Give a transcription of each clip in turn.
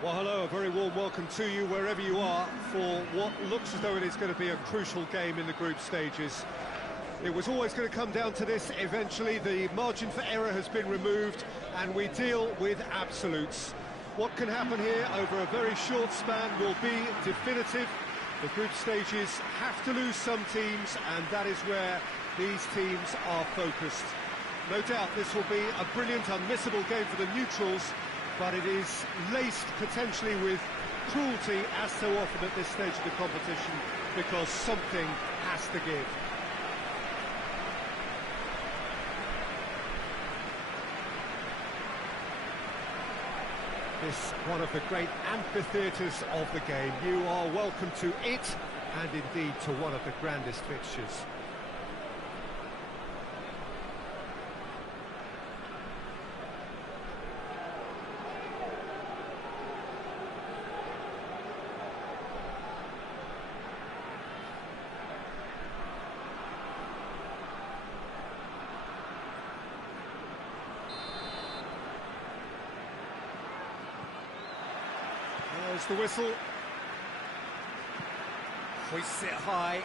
Well, hello, a very warm welcome to you wherever you are for what looks as though it is going to be a crucial game in the group stages. It was always going to come down to this eventually. The margin for error has been removed and we deal with absolutes. What can happen here over a very short span will be definitive. The group stages have to lose some teams, and that is where these teams are focused. No doubt this will be a brilliant, unmissable game for the neutrals, but it is laced potentially with cruelty as so often at this stage of the competition, because something has to give. This one of the great amphitheatres of the game. You are welcome to it, and indeed to one of the grandest fixtures. There's the whistle. Hoists it high.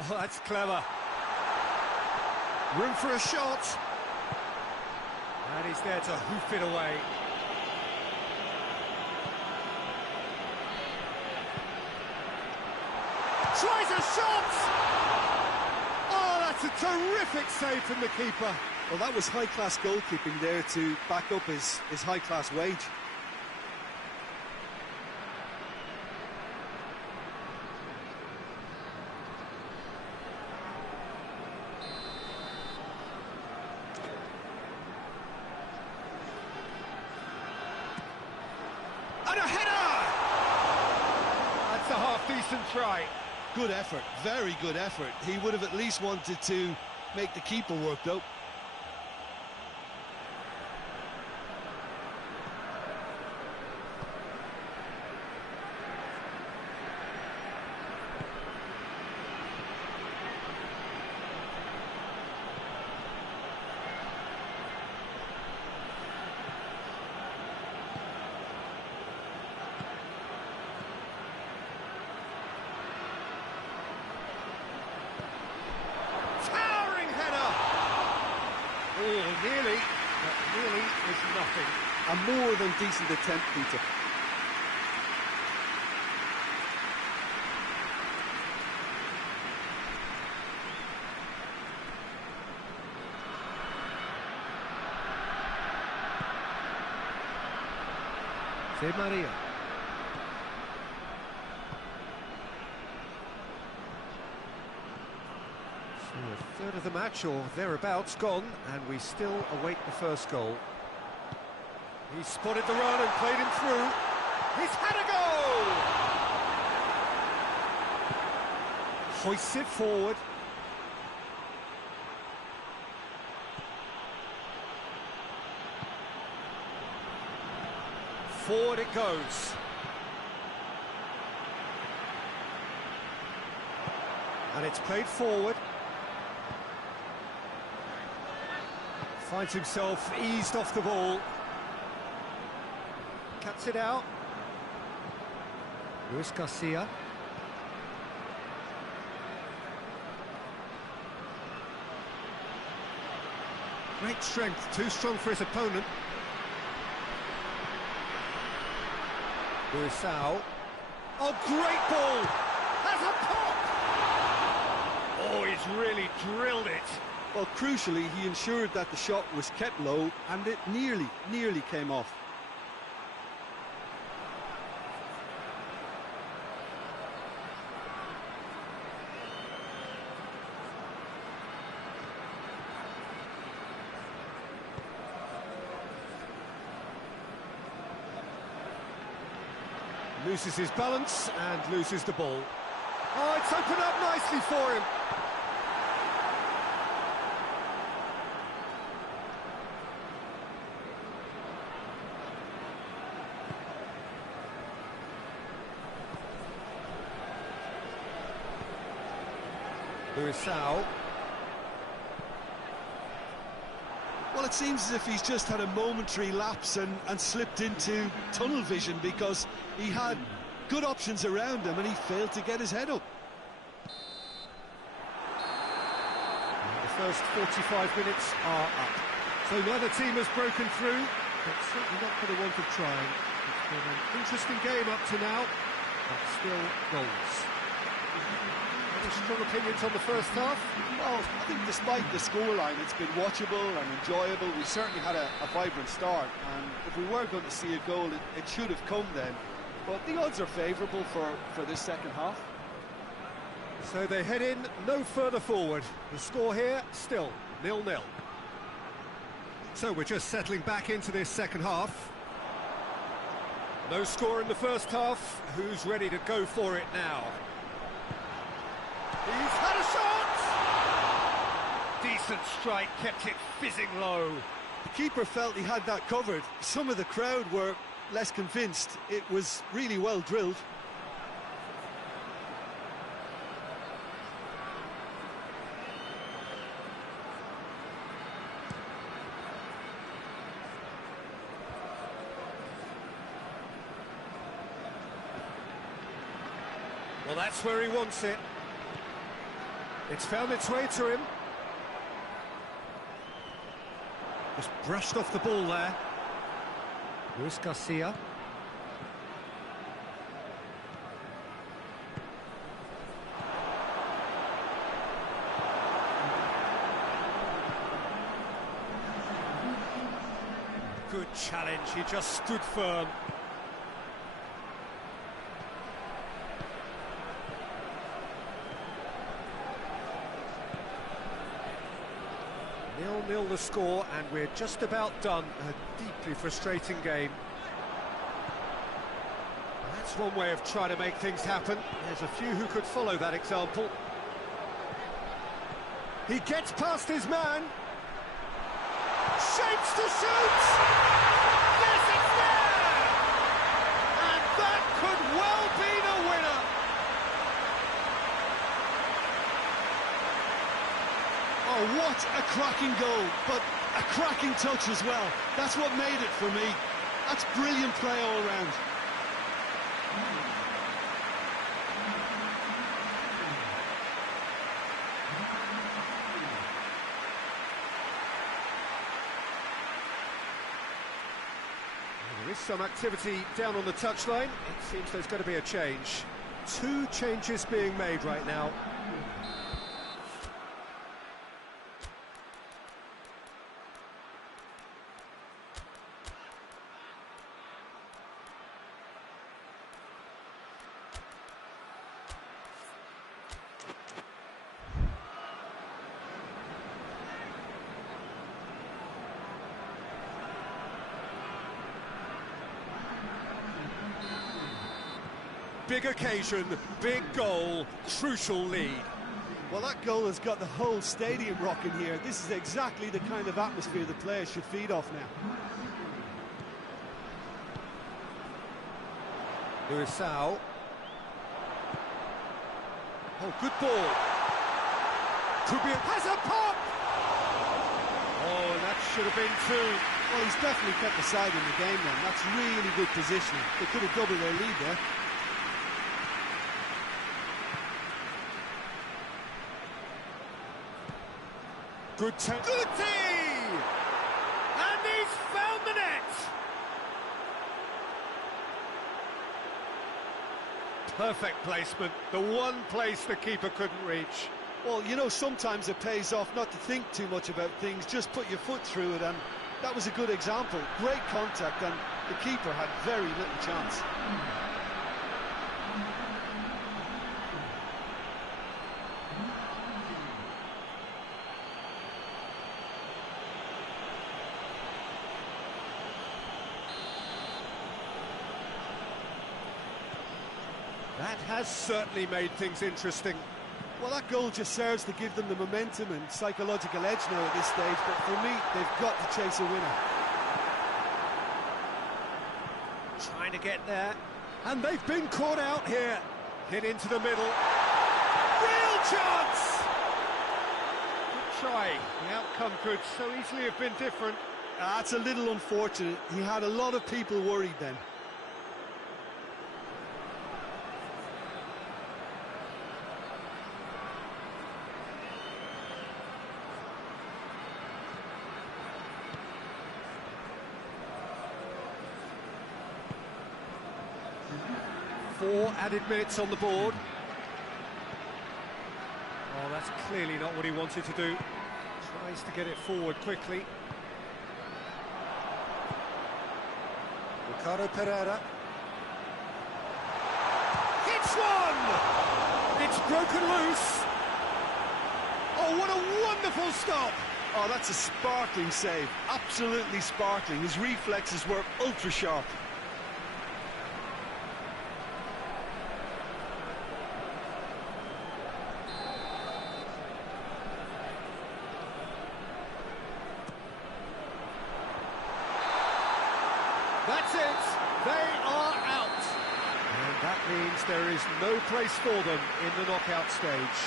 Oh, that's clever. Room for a shot. And he's there to hoof it away. Tries a shot! Oh, that's a terrific save from the keeper. Well, that was high-class goalkeeping there to back up his high-class wage. And a header! That's a half-decent try. Good effort, very good effort. He would have at least wanted to make the keeper work, though. Oh, nearly, but nearly is nothing. A more than decent attempt, Peter. Di Maria. So a third of the match, or thereabouts, gone, and we still await the first goal. He spotted the run and played him through. He's had a goal! Hoists it forward. Forward it goes. And it's played forward. Finds himself eased off the ball. Cuts it out. Luis Garcia. Great strength, too strong for his opponent. Luisao. Oh, great ball! Has a pop! Oh, he's really drilled it. Well, crucially, he ensured that the shot was kept low, and it nearly came off. Loses his balance and loses the ball. Oh, it's opened up nicely for him. Luisao. Well, it seems as if he's just had a momentary lapse and slipped into tunnel vision, because he had good options around him and he failed to get his head up. The first 45 minutes are up. So neither team has broken through, but certainly not for the want of trying. It's been an interesting game up to now, but still goals. Any strong opinions on the first half? Well, I think despite the scoreline, it's been watchable and enjoyable. We certainly had a vibrant start, and if we were going to see a goal, it should have come then. But the odds are favourable for this second half. So they head in no further forward. The score here, still 0-0. So we're just settling back into this second half. No score in the first half. Who's ready to go for it now? He's had a shot! Decent strike, kept it fizzing low. The keeper felt he had that covered. Some of the crowd were less convinced. It was really well drilled. Well, that's where he wants it. It's found its way to him. Just brushed off the ball there. Luis Garcia. Good challenge, he just stood firm. Nil-nil the score, and we're just about done. A deeply frustrating game. That's one way of trying to make things happen. There's a few who could follow that example. He gets past his man. Shapes to shoot! Yes, it's there! And that could well be the winner! Oh, what a cracking goal, but a cracking touch as well. That's what made it for me. That's brilliant play all round. There is some activity down on the touchline. It seems there's going to be a change. 2 changes being made right now. Big occasion, big goal, crucial lead. Well, that goal has got the whole stadium rocking here. This is exactly the kind of atmosphere the players should feed off now. Luisao. Oh, good ball. Could be has a pop! Oh, that should have been 2. Well, he's definitely kept the side in the game then. That's really good positioning. They could have doubled their lead there. Good tee! And he's found the net! Perfect placement, the one place the keeper couldn't reach. Well, you know, sometimes it pays off not to think too much about things, just put your foot through it, and that was a good example. Great contact, and the keeper had very little chance. That has certainly made things interesting. Well, that goal just serves to give them the momentum and psychological edge now at this stage, but for me, they've got to chase a winner. Trying to get there, and they've been caught out here. Hit into the middle. Real chance! Good try. The outcome could so easily have been different. That's a little unfortunate. He had a lot of people worried then. Four added minutes on the board. Oh, that's clearly not what he wanted to do. Tries to get it forward quickly. Ricardo Pereira. Hits one! It's broken loose. Oh, what a wonderful stop! Oh, that's a sparkling save. Absolutely sparkling. His reflexes were ultra sharp. That's it, they are out. And that means there is no place for them in the knockout stage.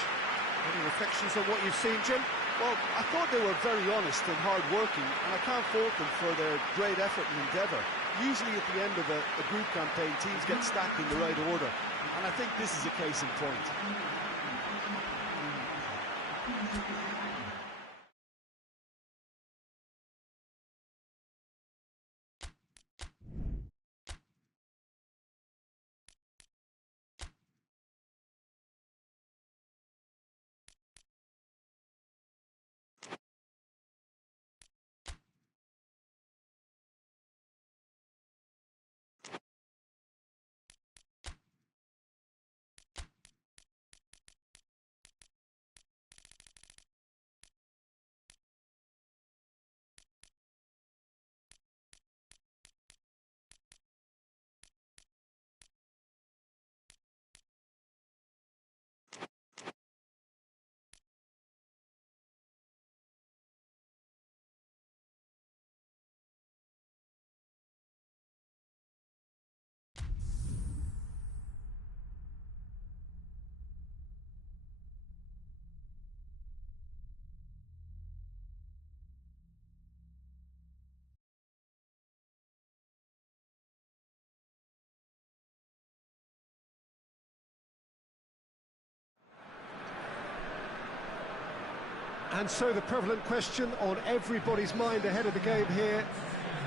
Any reflections on what you've seen, Jim? Well, I thought they were very honest and hard-working, and I can't fault them for their great effort and endeavour. Usually at the end of a group campaign, teams get stacked in the right order, and I think this is a case in point. And so the prevalent question on everybody's mind ahead of the game here,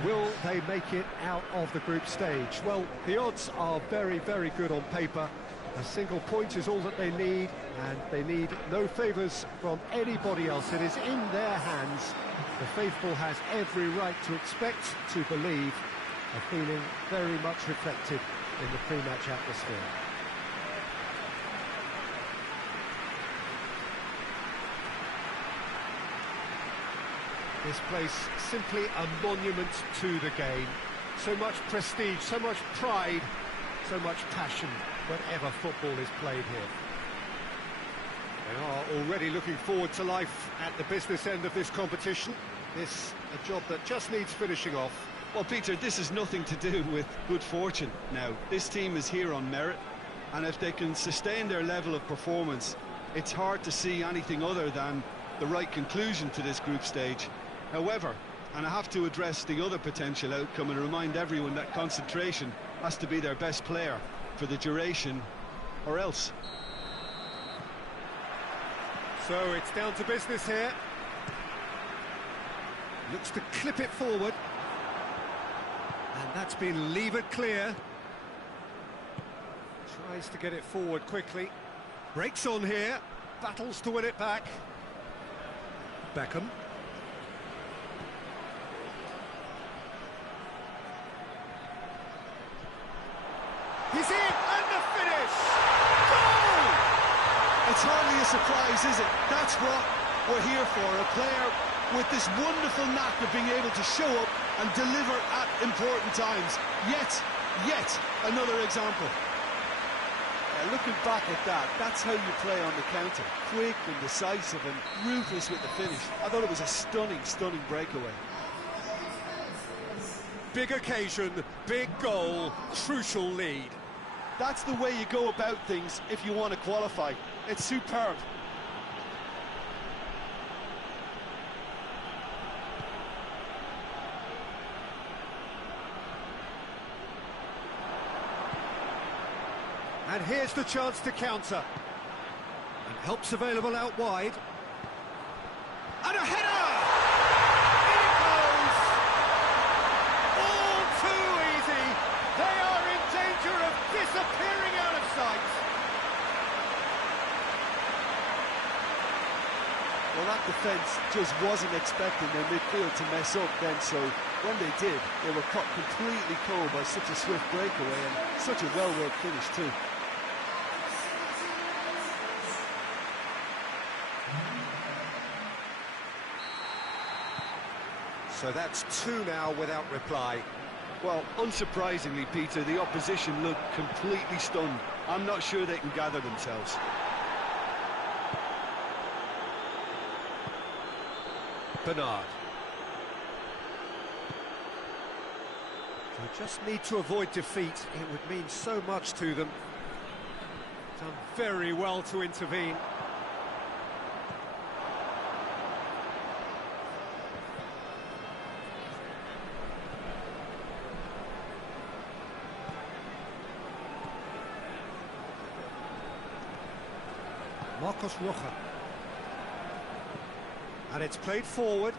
will they make it out of the group stage? Well, the odds are very, very good on paper. A single point is all that they need, and they need no favours from anybody else. It is in their hands. The faithful has every right to expect, to believe, a feeling very much reflected in the pre-match atmosphere. This place simply a monument to the game. So much prestige, so much pride, so much passion whenever football is played here. They are already looking forward to life at the business end of this competition. This a job that just needs finishing off. Well, Peter, this has nothing to do with good fortune now. This team is here on merit, and if they can sustain their level of performance, it's hard to see anything other than the right conclusion to this group stage. However, and I have to address the other potential outcome and remind everyone that concentration has to be their best player for the duration, or else. So it's down to business here. Looks to clip it forward. And that's been levered clear. Tries to get it forward quickly. Breaks on here. Battles to win it back. Beckham. He's in, and the finish! Goal! It's hardly a surprise, is it? That's what we're here for, a player with this wonderful knack of being able to show up and deliver at important times. Yet another example. Looking back at that, that's how you play on the counter. Quick and decisive and ruthless with the finish. I thought it was a stunning breakaway. Big occasion, big goal, crucial lead. That's the way you go about things if you want to qualify. It's superb. And here's the chance to counter. And help's available out wide. And a header! In it goes! All too easy. They are in danger of disappearing out of sight. Well, that defence just wasn't expecting their midfield to mess up then, so when they did, they were caught completely cold by such a swift breakaway and such a well-worked finish too. So that's 2 now without reply. Well, unsurprisingly, Peter, the opposition looked completely stunned. I'm not sure they can gather themselves. Bernard. They just need to avoid defeat. It would mean so much to them. Done very well to intervene. Marcos Roja. And it's played forward.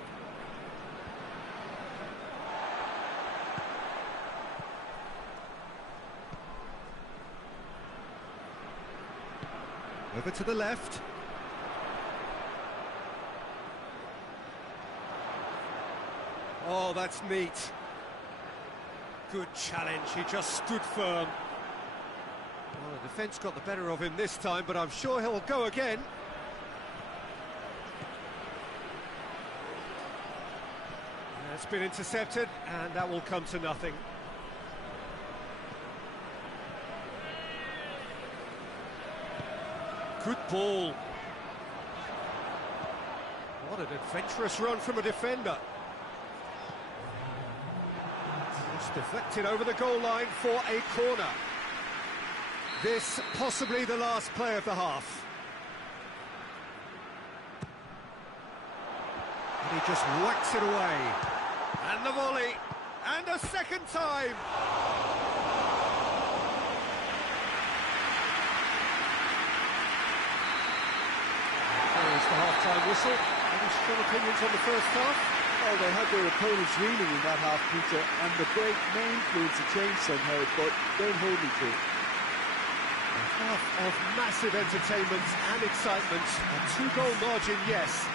Over to the left. Oh, that's neat. Good challenge, he just stood firm. Well, the defence got the better of him this time, but I'm sure he'll go again. It's been intercepted, and that will come to nothing. Good ball. What an adventurous run from a defender. It's deflected over the goal line for a corner. This possibly the last play of the half. And he just whacks it away. And the volley. And a second time. There's the half-time whistle. Any strong opinions on the first half? Oh, they had their opponents reeling in that half, Peter, and the break may influence a change somehow, but don't hold me to it. A half of massive entertainment and excitement. A 2-goal margin, yes,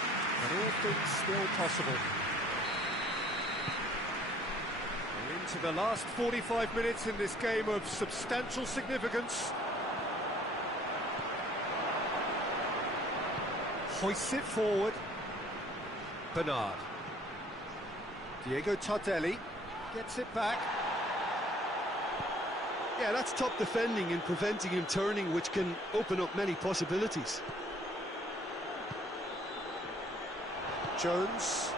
but all things still possible. We're into the last 45 minutes in this game of substantial significance. Hoists it forward. Bernard. Diego Tardelli gets it back. Yeah, that's top defending and preventing him turning, which can open up many possibilities. Jones.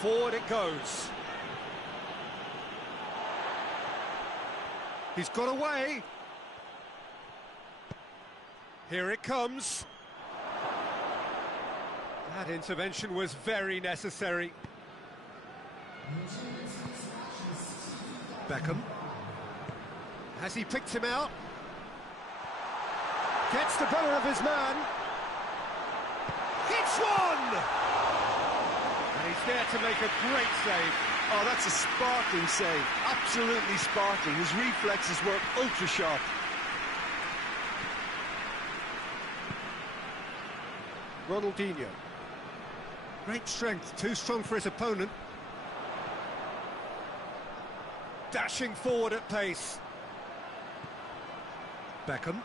Forward it goes. He's got away. Here it comes. That intervention was very necessary. Beckham. Has he picked him out? Gets the better of his man. Hits one! And he's there to make a great save. Oh, that's a sparkling save. Absolutely sparkling. His reflexes were ultra sharp. Ronaldinho. Great strength, too strong for his opponent. Dashing forward at pace. Beckham.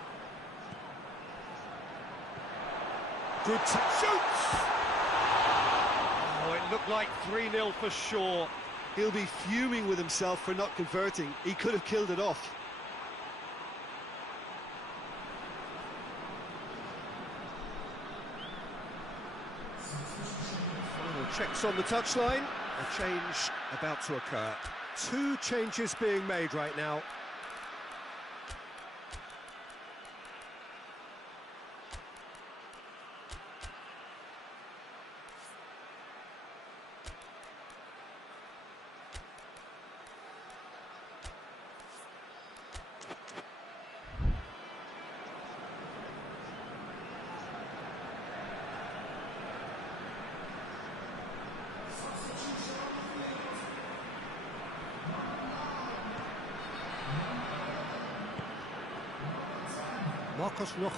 Good shoots! Oh, it looked like 3-0 for sure. He'll be fuming with himself for not converting. He could have killed it off. Final checks on the touchline. A change about to occur. 2 changes being made right now. Marcos Rojo.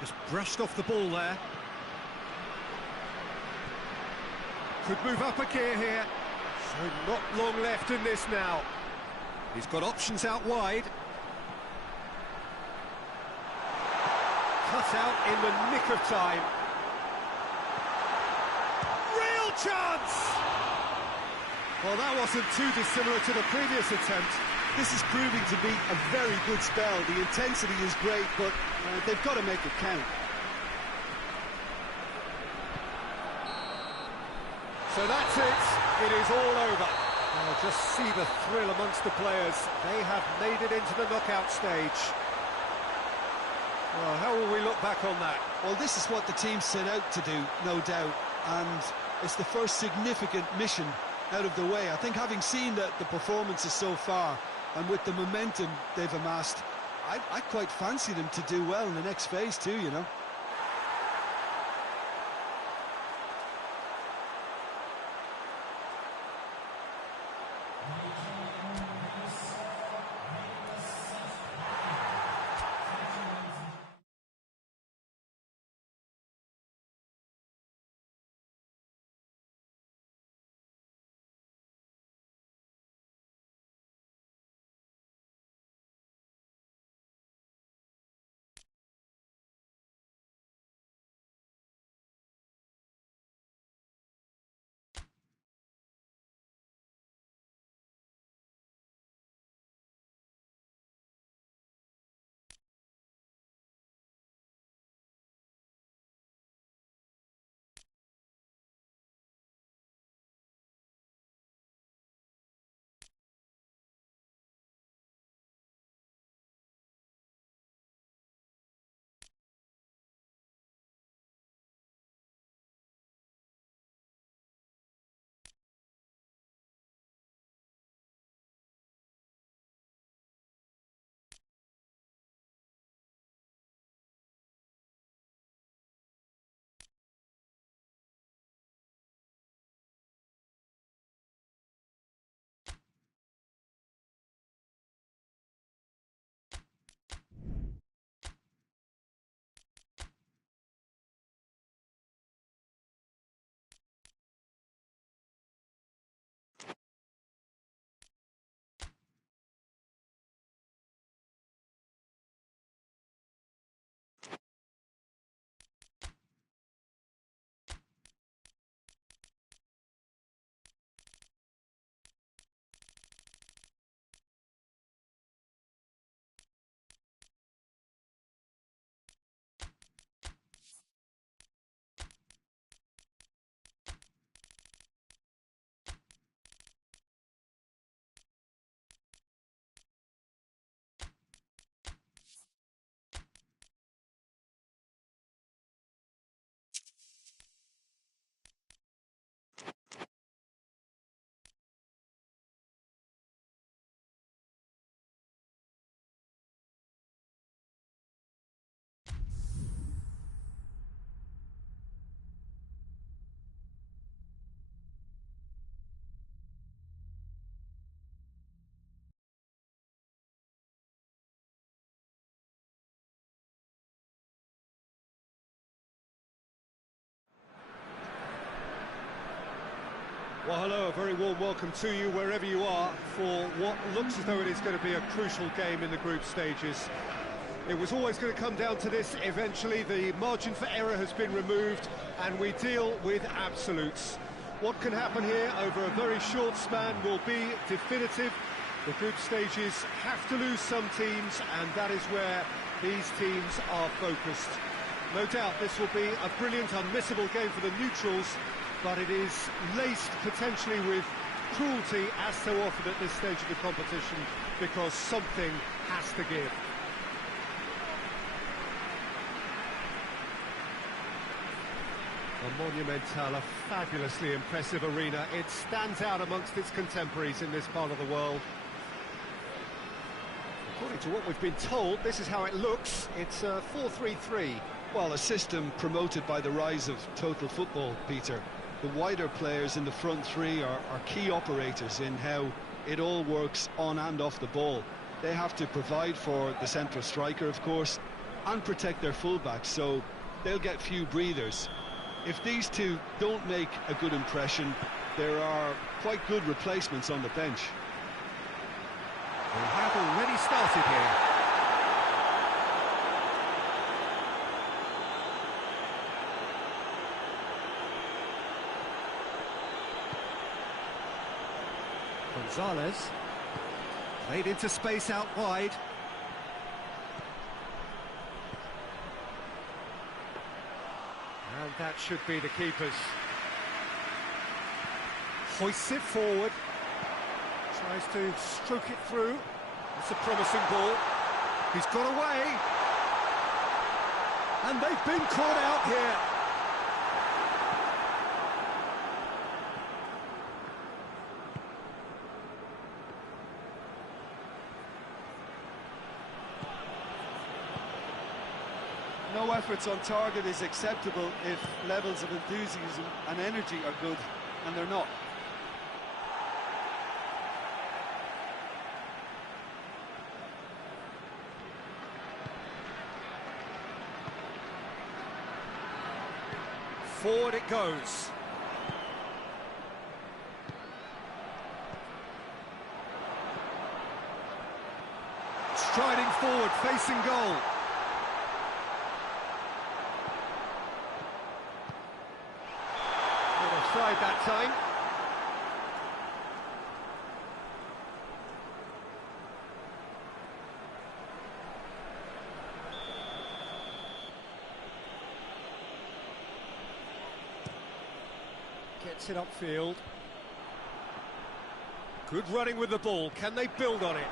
Just brushed off the ball there. Could move up a gear here. So not long left in this now. He's got options out wide. Cut out in the nick of time. Real chance! Well, that wasn't too dissimilar to the previous attempt. This is proving to be a very good spell. The intensity is great, but they've got to make it count. So that's it. It is all over. Now just see the thrill amongst the players. They have made it into the knockout stage. Well, how will we look back on that? Well, this is what the team set out to do, no doubt. And it's the first significant mission out of the way. I think having seen the performances so far, and with the momentum they've amassed, I quite fancy them to do well in the next phase too, you know. Well, hello, a very warm welcome to you wherever you are for what looks as though it is going to be a crucial game in the group stages. It was always going to come down to this eventually. The margin for error has been removed and we deal with absolutes. What can happen here over a very short span will be definitive. The group stages have to lose some teams, and that is where these teams are focused. No doubt this will be a brilliant, unmissable game for the neutrals, but it is laced potentially with cruelty as so often at this stage of the competition, because something has to give. A Monumental, a fabulously impressive arena. It stands out amongst its contemporaries in this part of the world. According to what we've been told, this is how it looks. It's 4-3-3. Well, a system promoted by the rise of total football, Peter. The wider players in the front three are key operators in how it all works on and off the ball. They have to provide for the central striker, of course, and protect their fullbacks, so they'll get few breathers. If these two don't make a good impression, there are quite good replacements on the bench. We have already started here. Gonzalez played into space out wide. And that should be the keeper's. Hoists it forward. Tries to stroke it through. It's a promising ball. He's got away. And they've been caught out here. No efforts on target is acceptable if levels of enthusiasm and energy are good, and they're not. Forward it goes. Striding forward, facing goal. Tried that time. Gets it upfield. Good running with the ball. Can they build on it?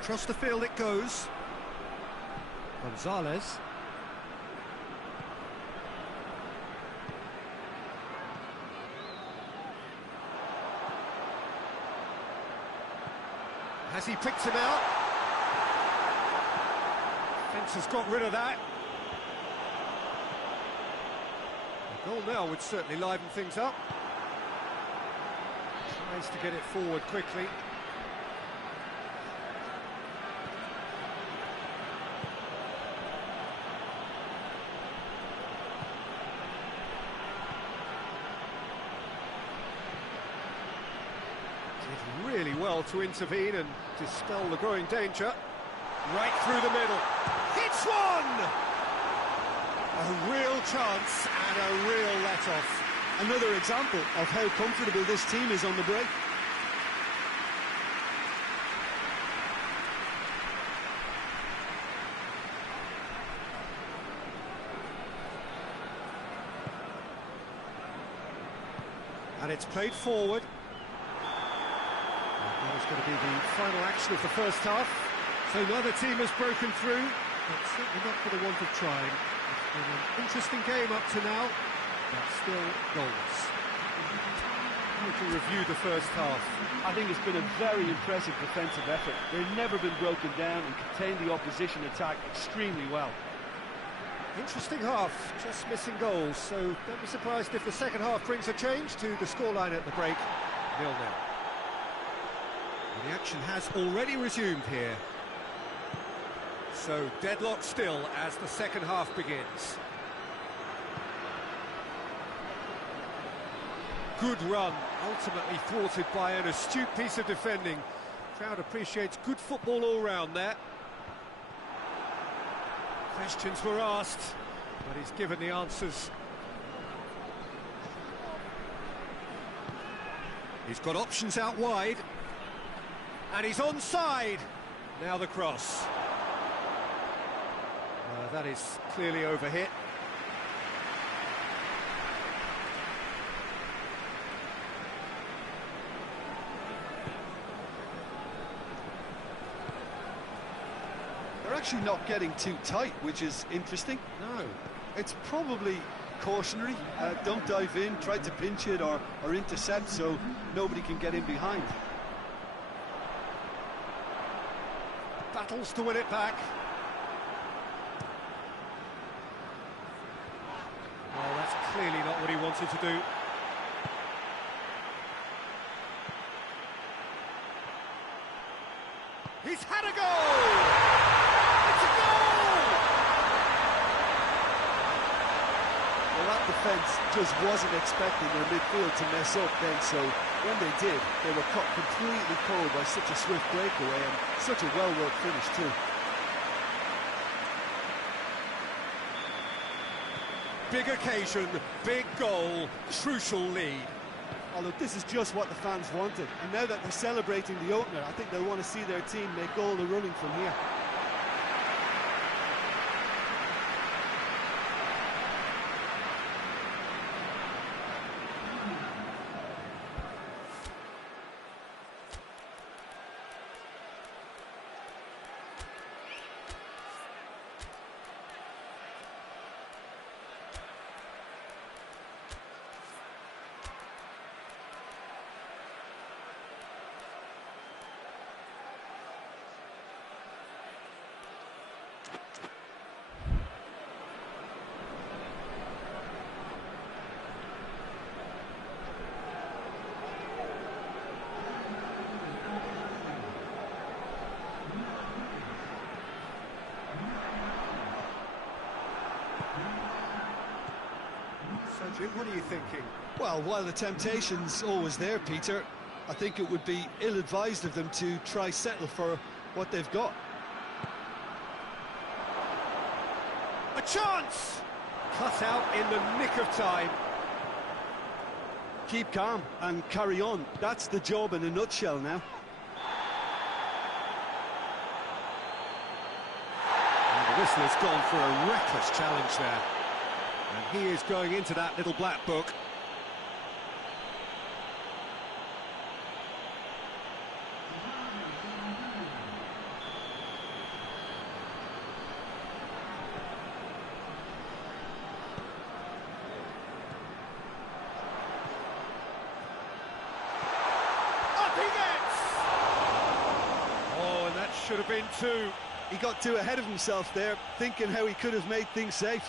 Across the field it goes. Gonzalez. Has he picked him out? Fence has got rid of that. The goal now would certainly liven things up. Tries to get it forward quickly. Really well to intervene and dispel the growing danger. Right through the middle. Hits one! A real chance and a real let-off. Another example of how comfortable this team is on the break. And it's played forward. That is going to be the final action of the first half. So neither team has broken through, but certainly not for the want of trying. It's been an interesting game up to now, but still goalless. How would you review the first half? I think it's been a very impressive defensive effort. They've never been broken down and contained the opposition attack extremely well. Interesting half, just missing goals, so don't be surprised if the second half brings a change to the scoreline at the break. 0-0. The action has already resumed here. So deadlock still as the second half begins. Good run, ultimately thwarted by an astute piece of defending. Crowd appreciates good football all round there. Questions were asked, but he's given the answers. He's got options out wide. And he's onside. Now the cross. That is clearly overhit. They're actually not getting too tight, which is interesting. No. It's probably cautionary. Don't dive in, try to pinch it or intercept so nobody can get in behind. Battles to win it back. Well, that's clearly not what he wanted to do. He's had a goal! It's a goal! Well, that defence just wasn't expecting their midfield to mess up then, so when they did, they were caught completely cold by such a swift breakaway and such a well-worked finish too. Big occasion, big goal, crucial lead. Oh, look, this is just what the fans wanted, and now that they're celebrating the opener, I think they'll want to see their team make all the running from here. So, Jim, what are you thinking? Well, while the temptation's always there, Peter, I think it would be ill-advised of them to try settle for what they've got. A chance! Cut out in the nick of time. Keep calm and carry on. That's the job in a nutshell now. And the whistle has gone for a reckless challenge there. And he is going into that little black book. Up he gets! Oh, and that should have been two. He got too ahead of himself there, thinking how he could have made things safe.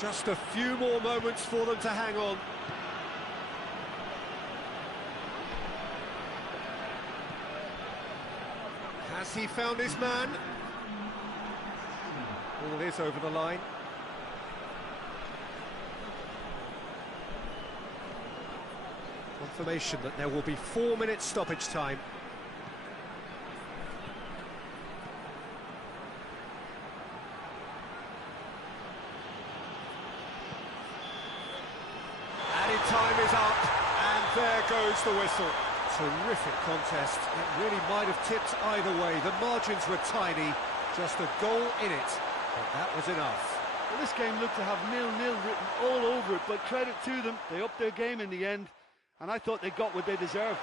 Just a few more moments for them to hang on. Has he found his man? Ball is over the line. Confirmation that there will be 4 minutes stoppage time. Time is up, and there goes the whistle. Terrific contest. It really might have tipped either way. The margins were tiny, just a goal in it, but that was enough. Well, this game looked to have 0-0 written all over it, but credit to them, they upped their game in the end, and I thought they got what they deserved.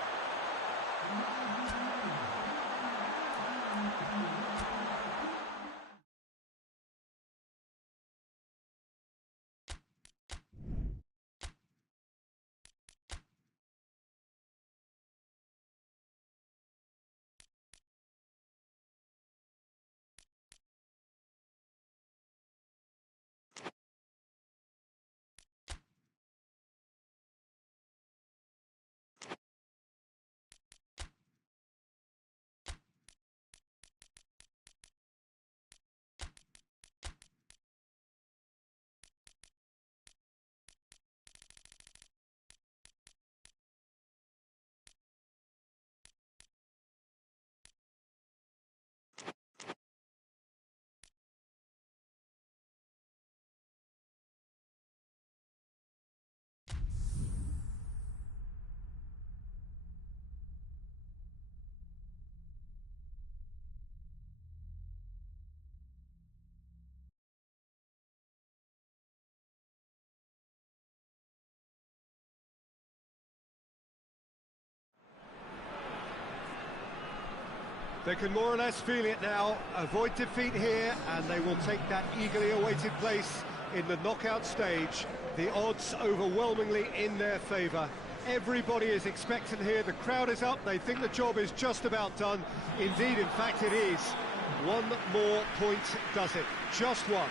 They can more or less feel it now, avoid defeat here, and they will take that eagerly awaited place in the knockout stage. The odds overwhelmingly in their favour. Everybody is expectant here, the crowd is up, they think the job is just about done. Indeed, in fact it is. One more point does it, just one.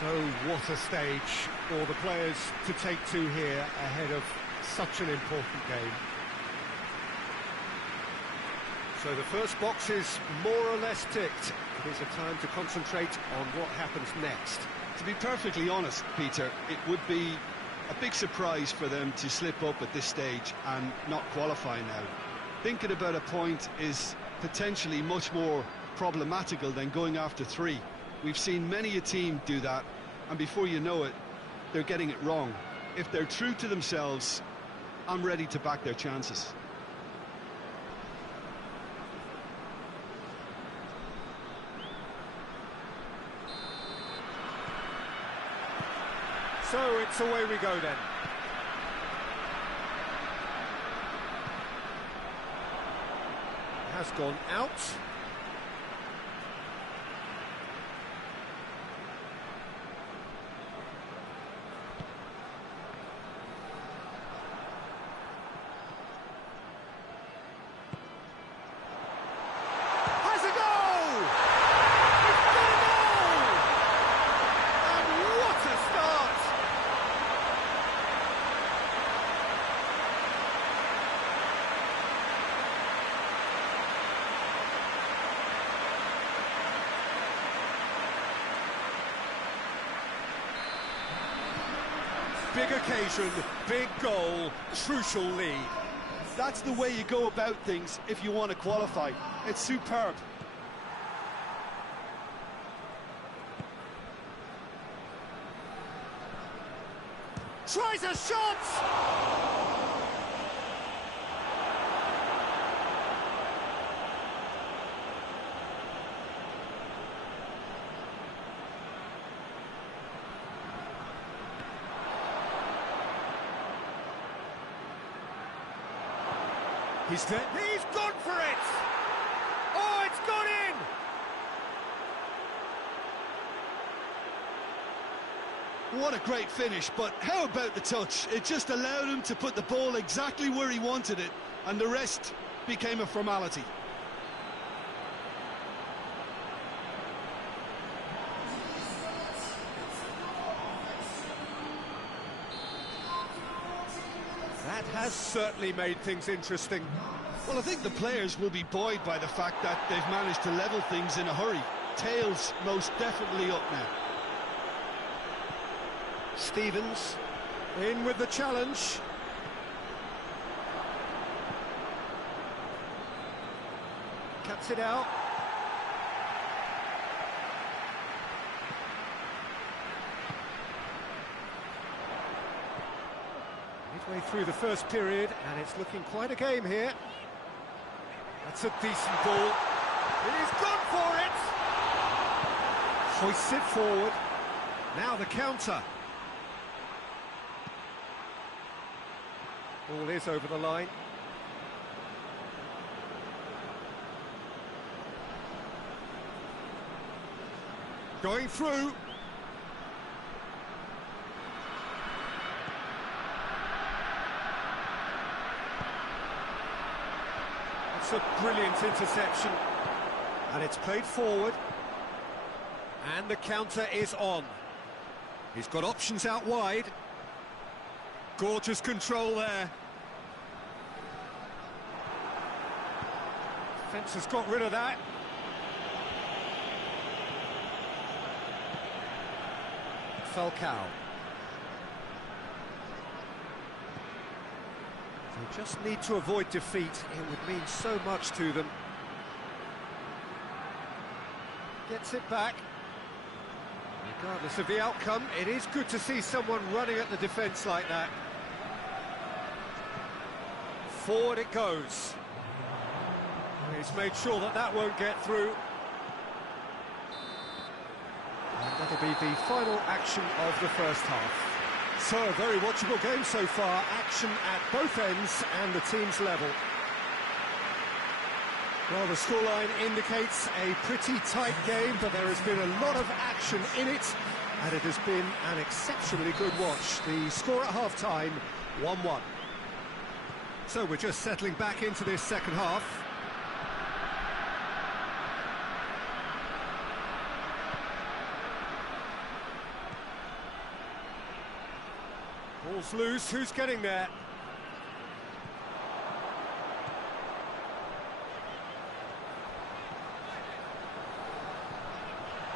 So what a stage for the players to take to here ahead of such an important game. So the first box is more or less ticked. It is a time to concentrate on what happens next. To be perfectly honest, Peter, it would be a big surprise for them to slip up at this stage and not qualify now. Thinking about a point is potentially much more problematical than going after 3. We've seen many a team do that, and before you know it, they're getting it wrong. If they're true to themselves, I'm ready to back their chances. So it's away we go then. Has gone out. Big occasion, big goal, crucial lead. That's the way you go about things if you want to qualify. It's superb. Tries a shot! He's gone for it! Oh, it's gone in! What a great finish, but how about the touch? It just allowed him to put the ball exactly where he wanted it, and the rest became a formality. That has certainly made things interesting. Well, I think the players will be buoyed by the fact that they've managed to level things in a hurry. Tails most definitely up now. Stevens in with the challenge. Cuts it out. Midway through the first period, and it's looking quite a game here. That's a decent ball. He's gone for it! Hoists it forward. Now the counter. Ball is over the line. Going through. It's a brilliant interception. And it's played forward. And the counter is on. He's got options out wide. Gorgeous control there. Defence has got rid of that. Falcao. They just need to avoid defeat. It would mean so much to them. Gets it back. Regardless of the outcome, it is good to see someone running at the defence like that. Forward it goes. He's made sure that that won't get through. And that'll be the final action of the first half. So, a very watchable game so far. Action at both ends and the team's level. Well, the scoreline indicates a pretty tight game, but there has been a lot of action in it, and it has been an exceptionally good watch. The score at half-time, 1-1. So we're just settling back into this second half. Ball's loose, who's getting there?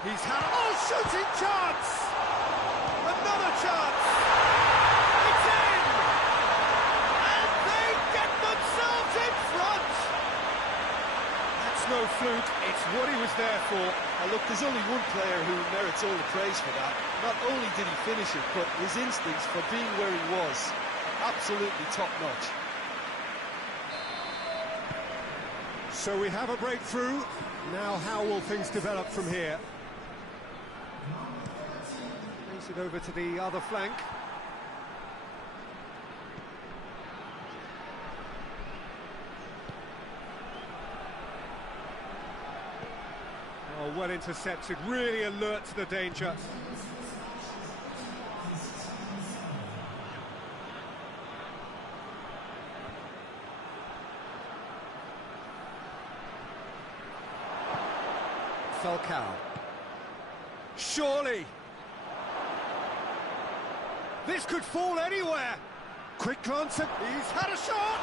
He's had shooting chance! Another chance! It's in! And they get themselves in front! That's no fluke, it's what he was there for. Now look, there's only one player who merits all the praise for that. Not only did he finish it, but his instincts for being where he was, absolutely top-notch. So we have a breakthrough. Now how will things develop from here? It over to the other flank. Oh, well intercepted, really alert to the danger. Falcao. Surely! This could fall anywhere. Quick glance at... He's had a shot!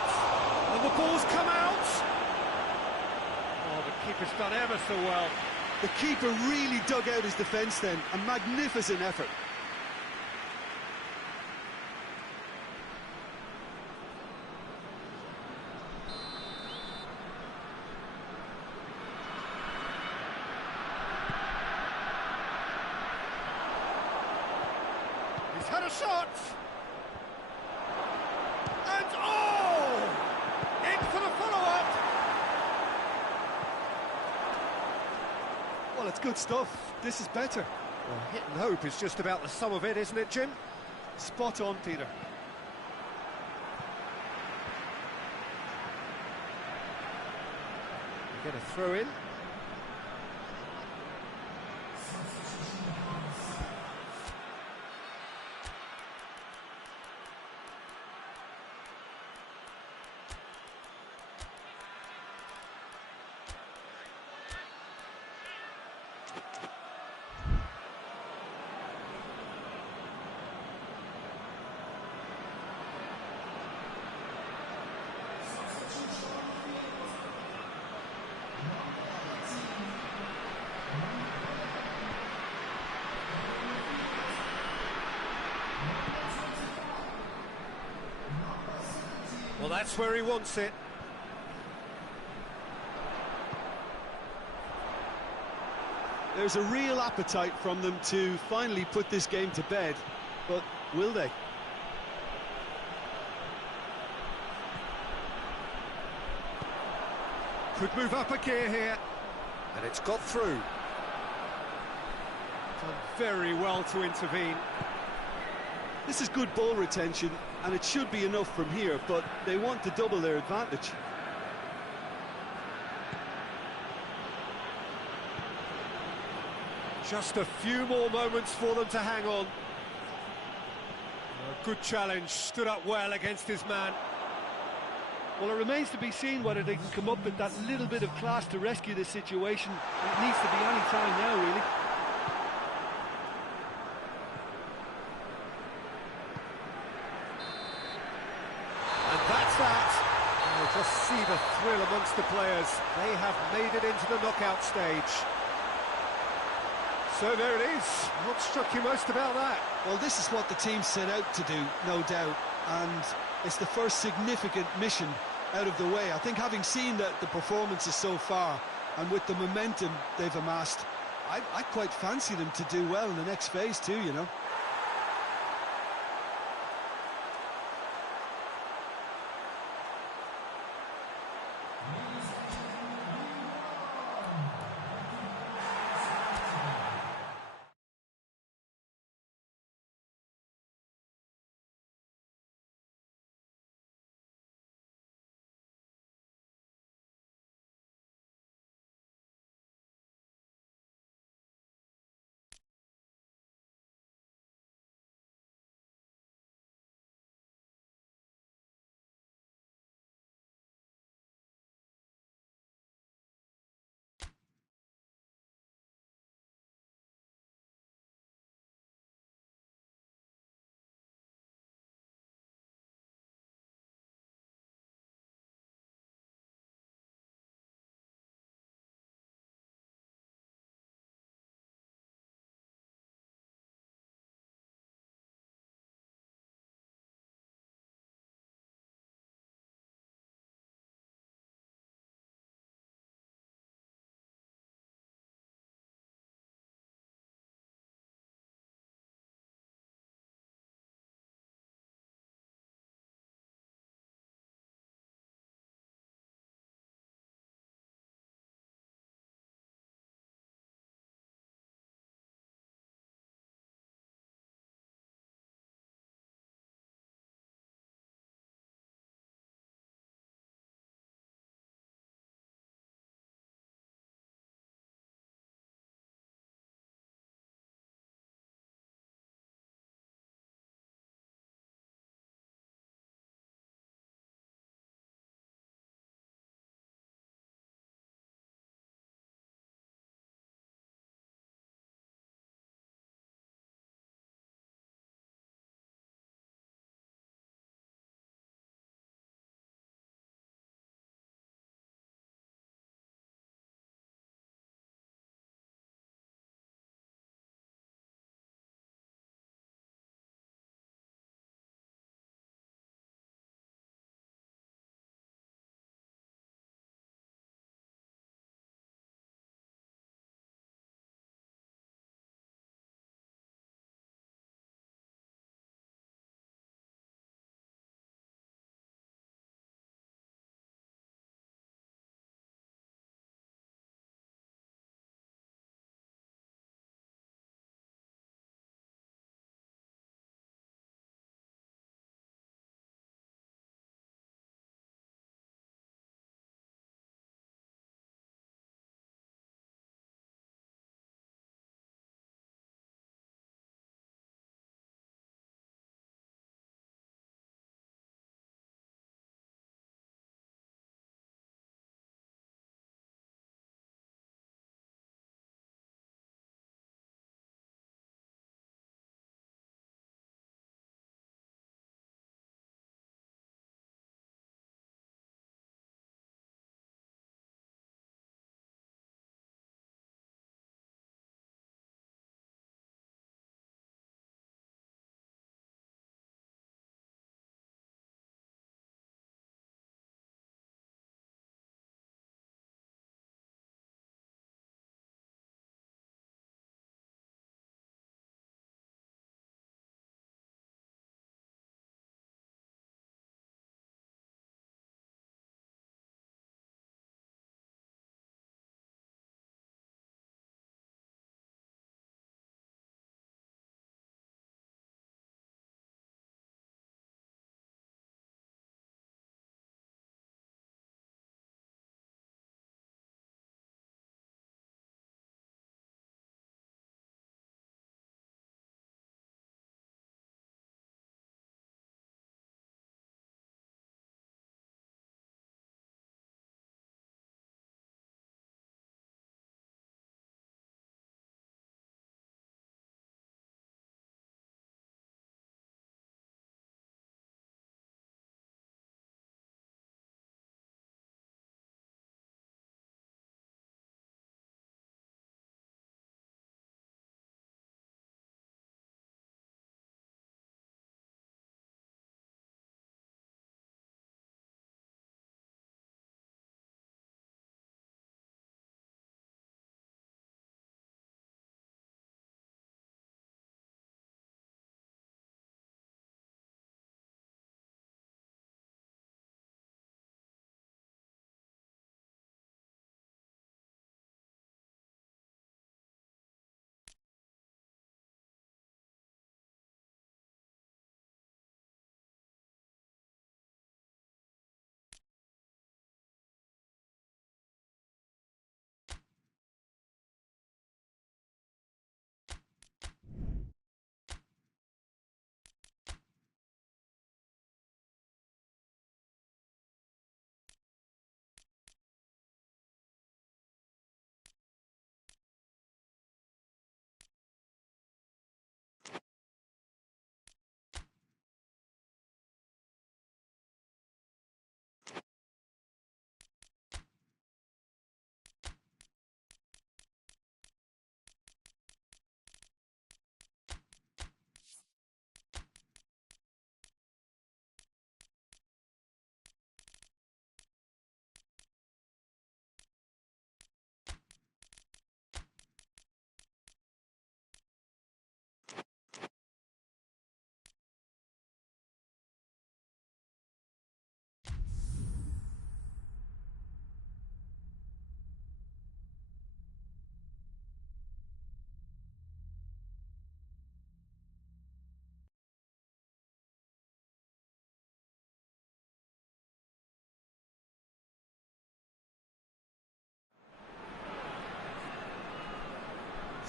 And the ball's come out. Oh, the keeper's done ever so well. The keeper really dug out his defence then. A magnificent effort. He's had a shot! And oh! In for the follow-up! Well, it's good stuff. This is better. Well, hit and hope is just about the sum of it, isn't it, Jim? Spot on, Peter. We get a throw in. Well, that's where he wants it. There's a real appetite from them to finally put this game to bed, but will they? Could move up a gear here, and it's got through. Done very well to intervene. This is good ball retention, and it should be enough from here, but they want to double their advantage. Just a few more moments for them to hang on. A good challenge, stood up well against his man. Well, it remains to be seen whether they can come up with that little bit of class to rescue this situation. It needs to be any time now, really. And that's that. You'll just see the thrill amongst the players. They have made it into the knockout stage. So there it is. What struck you most about that? Well, this is what the team set out to do, no doubt, and it's the first significant mission out of the way. I think having seen the performances so far, and with the momentum they've amassed, I quite fancy them to do well in the next phase too, you know.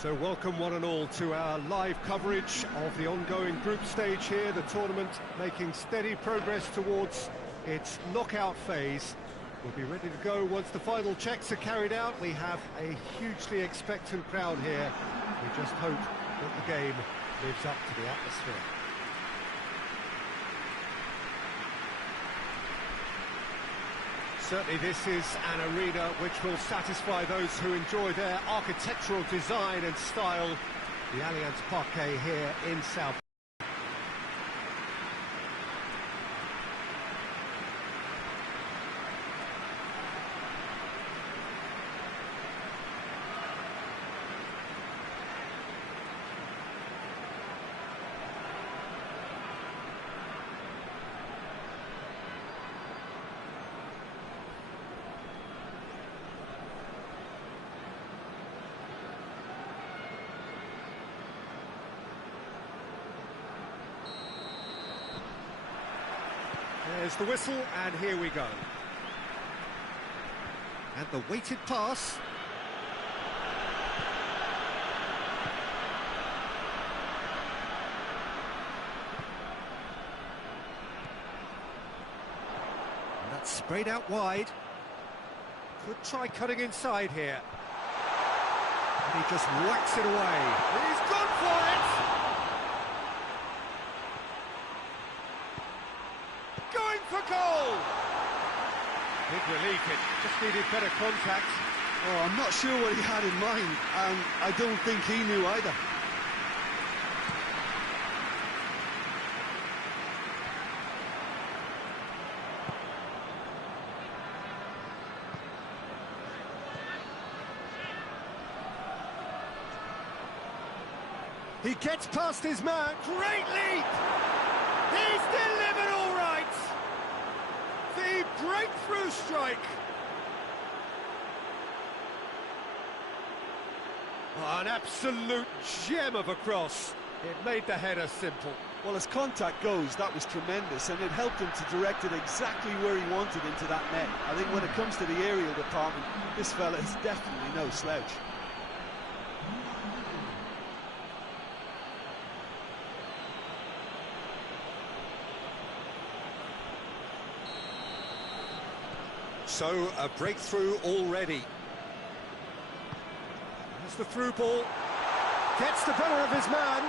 So welcome one and all to our live coverage of the ongoing group stage here, the tournament making steady progress towards its knockout phase. We'll be ready to go once the final checks are carried out. We have a hugely expectant crowd here. We just hope that the game lives up to the atmosphere. Certainly this is an arena which will satisfy those who enjoy their architectural design and style. The Allianz Parque here in South. There's the whistle, and here we go. And the weighted pass. And that's sprayed out wide. Could try cutting inside here. And he just whacks it away. He's gone for it! Going for goal! Big relief, it just needed better contact. Oh, I'm not sure what he had in mind, and I don't think he knew either. He gets past his man. Great leap! He's delivered all right! The breakthrough strike! Oh, an absolute gem of a cross. It made the header simple. Well, as contact goes, that was tremendous, and it helped him to direct it exactly where he wanted into that net. I think when it comes to the aerial department, this fella is definitely no slouch. So, a breakthrough already. There's the through ball. Gets the better of his man.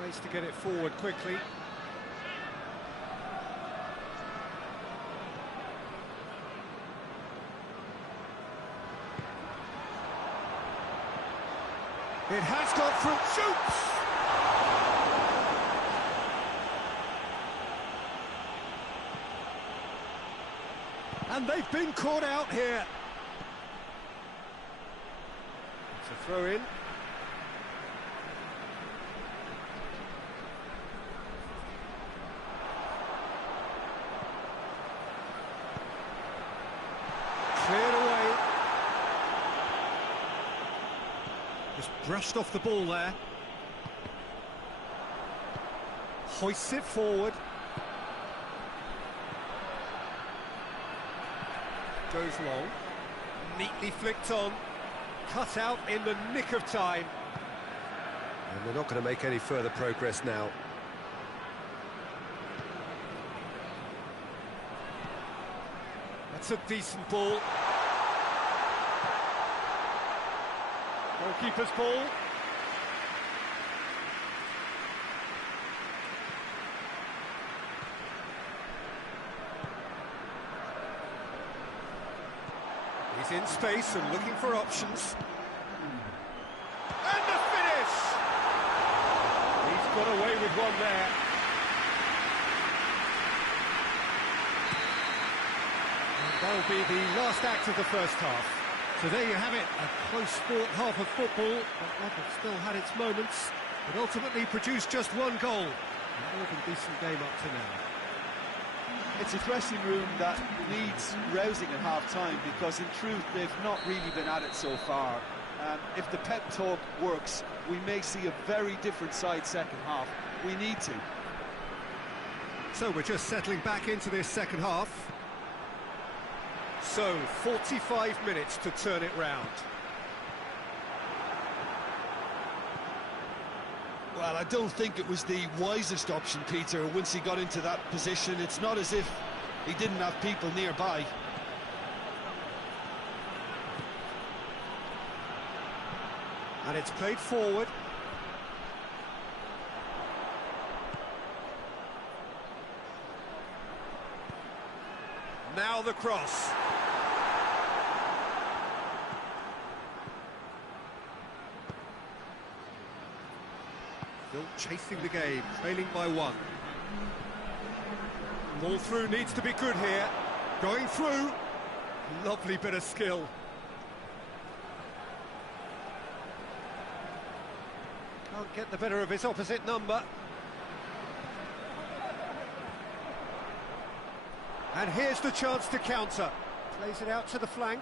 Tries to get it forward quickly. It has got through, shoots! And they've been caught out here. It's a throw-in. Cleared away. Just brushed off the ball there. Hoists it forward. Goes long. Neatly flicked on. Cut out in the nick of time. And they're not going to make any further progress now. That's a decent ball. Goalkeeper's ball. He's in space and looking for options. And the finish! He's got away with one there. And that'll be the last act of the first half. So there you have it, a close-fought half of football, but one that still had its moments, but ultimately produced just one goal. A more than decent game up to now. It's a dressing room that needs rousing at half-time, because in truth they've not really been at it so far. If the pep talk works, we may see a very different side second half. We need to. So we're just settling back into this second half. So 45 minutes to turn it round. Well, I don't think it was the wisest option, Peter, once he got into that position. It's not as if he didn't have people nearby. And it's played forward. Now the cross. Still chasing the game, trailing by 1. Ball through needs to be good here. Going through. Lovely bit of skill. Can't get the better of his opposite number. And here's the chance to counter. Plays it out to the flank.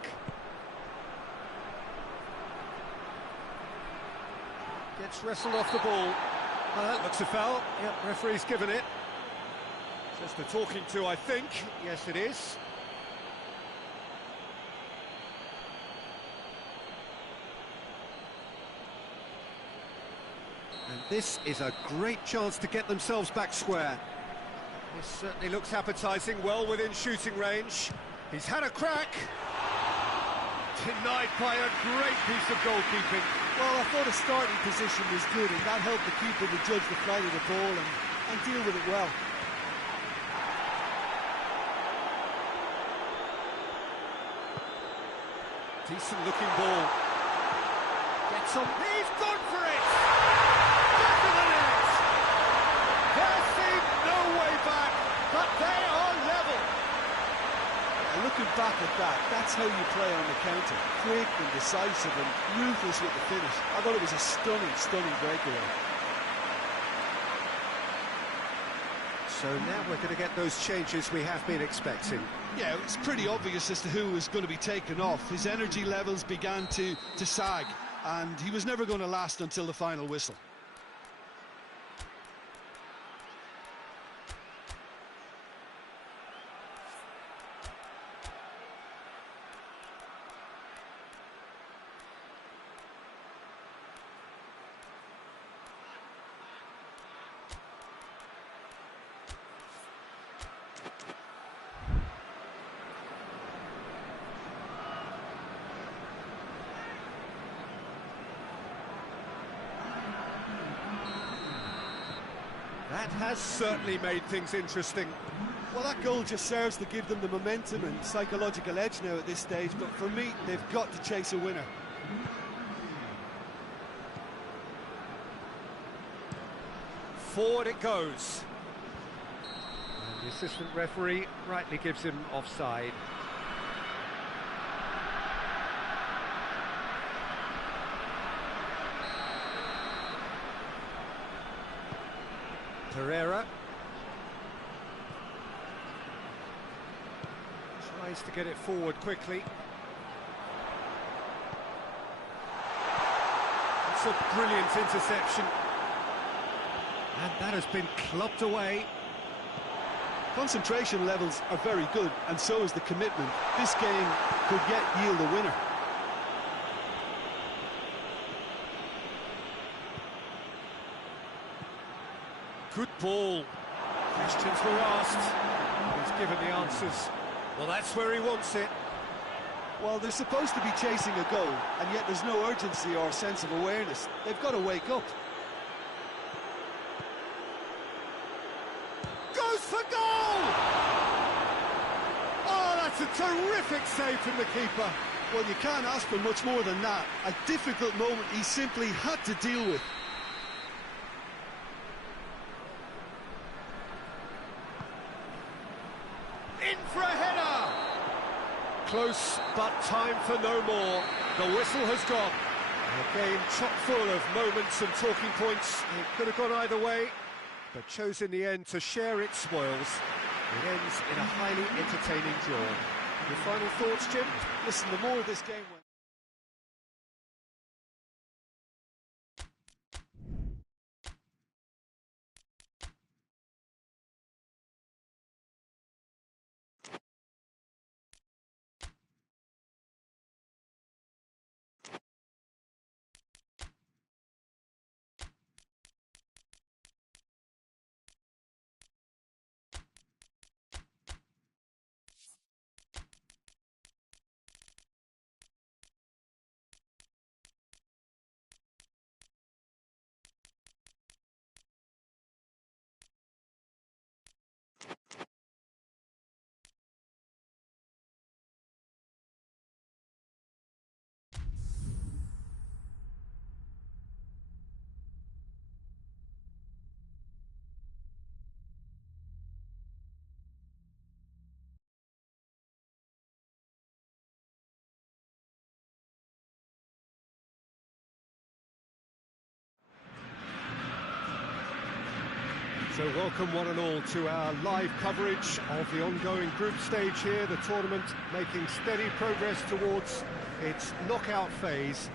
Gets wrestled off the ball. That looks a foul. Yep, referee's given it. Just the talking to, I think. Yes, it is. And this is a great chance to get themselves back square. This certainly looks appetising, well within shooting range. He's had a crack. Denied by a great piece of goalkeeping. Well, I thought the starting position was good, and that helped the keeper to judge the flight of the ball and deal with it well. Decent looking ball. Gets on. He's gone for it! Back of the net! There seemed no way back, but they are level. Looking back at that, that's how you play on the counter. Quick and decisive and ruthless with the finish. I thought it was a stunning breakaway. So now we're going to get those changes we have been expecting. Yeah, it's pretty obvious as to who was going to be taken off. His energy levels began to sag, and he was never going to last until the final whistle. That has certainly made things interesting. Well, that goal just serves to give them the momentum and psychological edge now at this stage, but for me, they've got to chase a winner. Forward it goes. And the assistant referee rightly gives him offside. Pereira tries to get it forward quickly. It's a brilliant interception. And that has been clubbed away. Concentration levels are very good, and so is the commitment. This game could yet yield a winner. Good ball. Questions were asked. He's given the answers. Well, that's where he wants it. Well, they're supposed to be chasing a goal, and yet there's no urgency or sense of awareness. They've got to wake up. Goes for goal! Oh, that's a terrific save from the keeper. Well, you can't ask for much more than that. A difficult moment he simply had to deal with. In for a header! Close, but time for no more. The whistle has gone. A game chock full of moments and talking points. It could have gone either way, but chose in the end to share its spoils. It ends in a highly entertaining draw. Your final thoughts, Jim? Listen, the more this game went... So welcome one and all to our live coverage of the ongoing group stage here, the tournament making steady progress towards its knockout phase.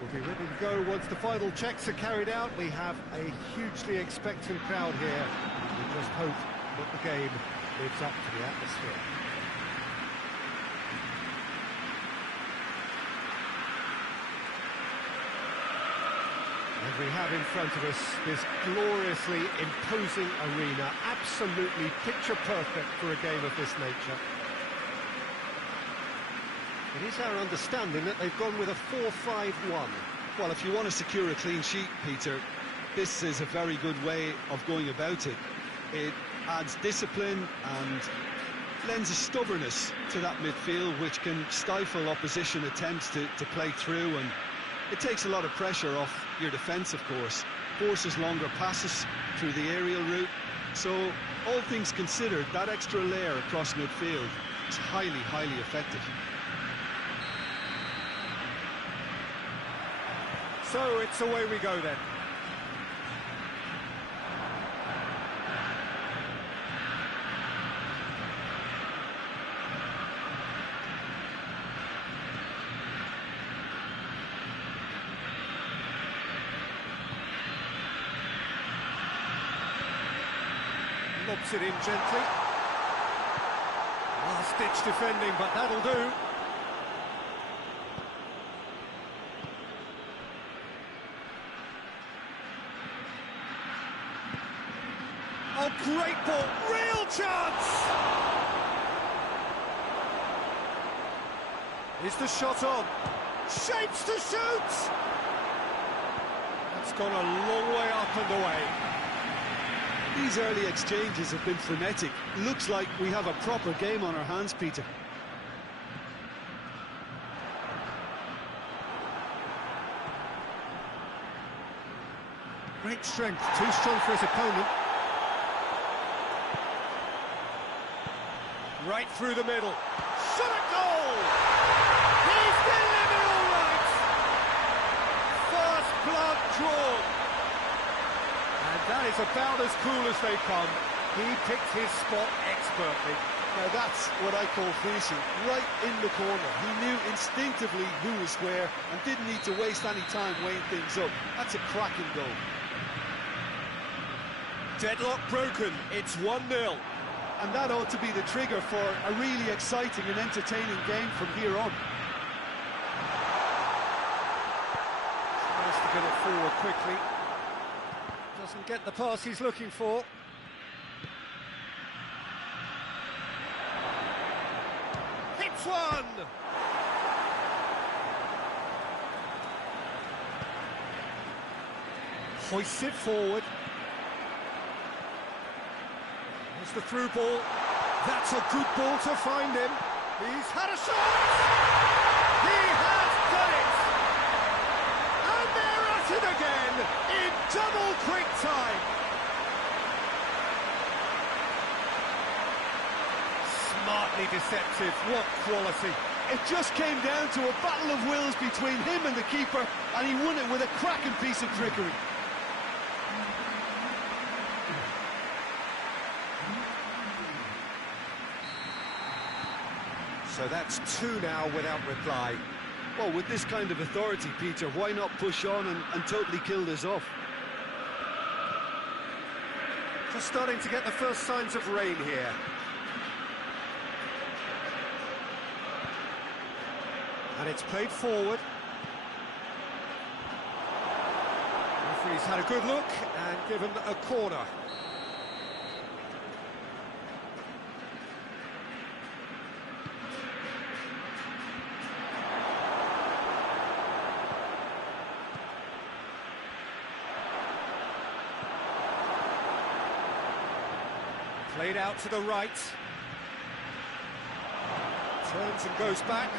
We'll be ready to go once the final checks are carried out. We have a hugely expectant crowd here. We just hope that the game lives up to the atmosphere. And we have in front of us this gloriously imposing arena, absolutely picture perfect for a game of this nature. It is our understanding that they've gone with a 4-5-1. Well, if you want to secure a clean sheet, Peter, this is a very good way of going about it. It adds discipline and lends a stubbornness to that midfield, which can stifle opposition attempts to play through, and it takes a lot of pressure off your defence, of course. Forces longer passes through the aerial route. So, all things considered, that extra layer across midfield is highly, highly effective. So it's away we go then. Lobs it in gently. Last-ditch defending, but that'll do. Oh, great ball, real chance! Is the shot on? Shapes to shoot! That's gone a long way up and away. These early exchanges have been frenetic. Looks like we have a proper game on our hands, Peter. Great strength, too strong for his opponent. Right through the middle. Shot at goal! He's delivered all right! First blood drawn. And that is about as cool as they come. He picked his spot expertly. Now that's what I call finishing, right in the corner. He knew instinctively who was where and didn't need to waste any time weighing things up. That's a cracking goal. Deadlock broken, it's 1-0. And that ought to be the trigger for a really exciting and entertaining game from here on. Tries to get it forward quickly. Doesn't get the pass he's looking for. Hits one! Hoists it forward. There's the through ball. That's a good ball to find him. He's had a shot! He has done it! And they're at it again in double quick time. Smartly deceptive, what quality. It just came down to a battle of wills between him and the keeper, and he won it with a cracking piece of trickery. So that's 2 now without reply. Well, with this kind of authority, Peter, why not push on and totally kill this off? Just starting to get the first signs of rain here. And it's played forward. Referee's had a good look and given a corner. Played out to the right. Turns and goes back.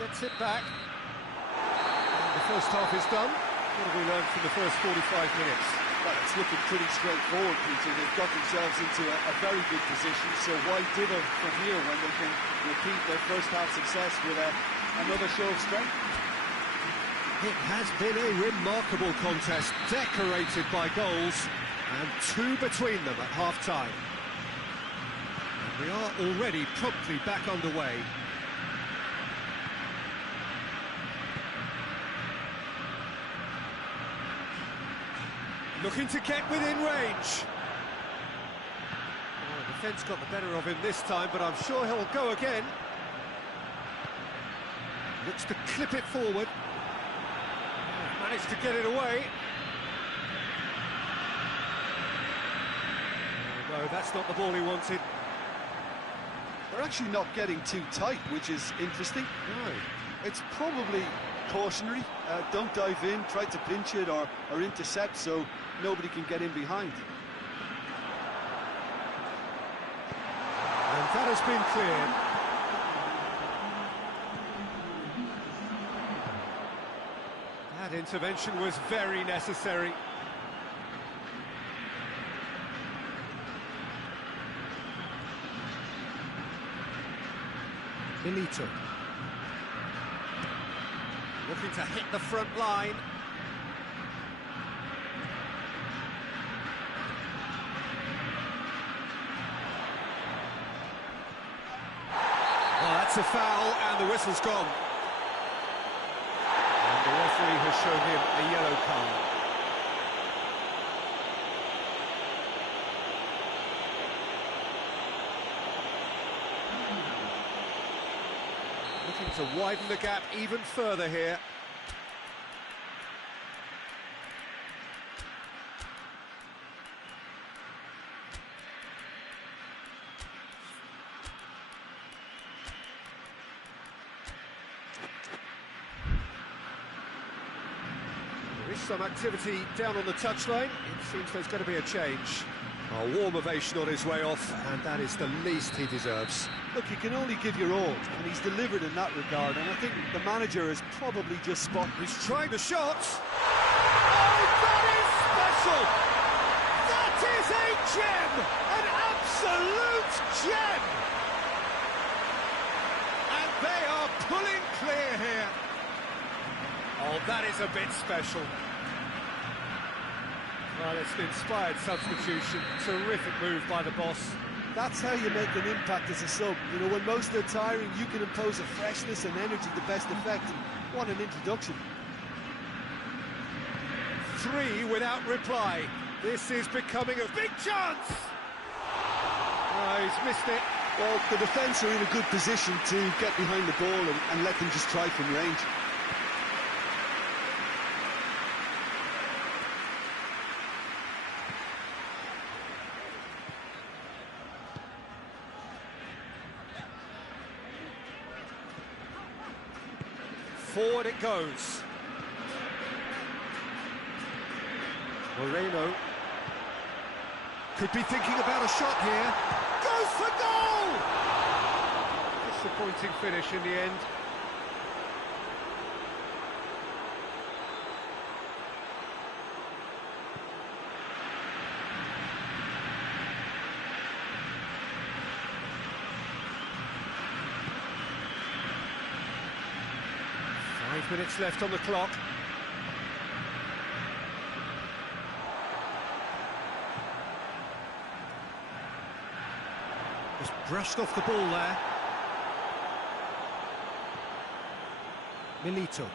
Gets it back. And the first half is done. What have we learned from the first 45 minutes? Well, it's looking pretty straightforward, Peter. They've got themselves into a very good position, so why dither from here when they can repeat their first half success with another show of strength? It has been a remarkable contest, decorated by goals, and 2 between them at half-time. And we are already promptly back underway. Looking to get within range. Oh, the defence got the better of him this time, but I'm sure he'll go again. Looks to clip it forward. Managed to get it away. Oh, no, that's not the ball he wanted. They're actually not getting too tight, which is interesting. No. It's probably cautionary. Don't dive in, try to pinch it or intercept so nobody can get in behind. And that has been cleared. That intervention was very necessary. Milito. Looking to hit the front line. Well, that's a foul, and the whistle's gone. And the referee has shown him a yellow card. Looking to widen the gap even further here. There is some activity down on the touchline. It seems there's going to be a change. A warm ovation on his way off, and that is the least he deserves. Look, you can only give your all, and he's delivered in that regard, and I think the manager has probably just spotted. He's trying the shot. Oh, that is special! That is a gem! An absolute gem! And they are pulling clear here. Oh, that is a bit special. Well, it's an inspired substitution. Terrific move by the boss. That's how you make an impact as a sub. You know, when most are tiring, you can impose a freshness and energy to best effect. What an introduction. 3 without reply. This is becoming a big chance! Oh, he's missed it. Well, the defence are in a good position to get behind the ball and let them just try from range. Forward it goes. Moreno could be thinking about a shot here. Goes for goal! Disappointing finish in the end. Minutes left on the clock. Just brushed off the ball there. Milito.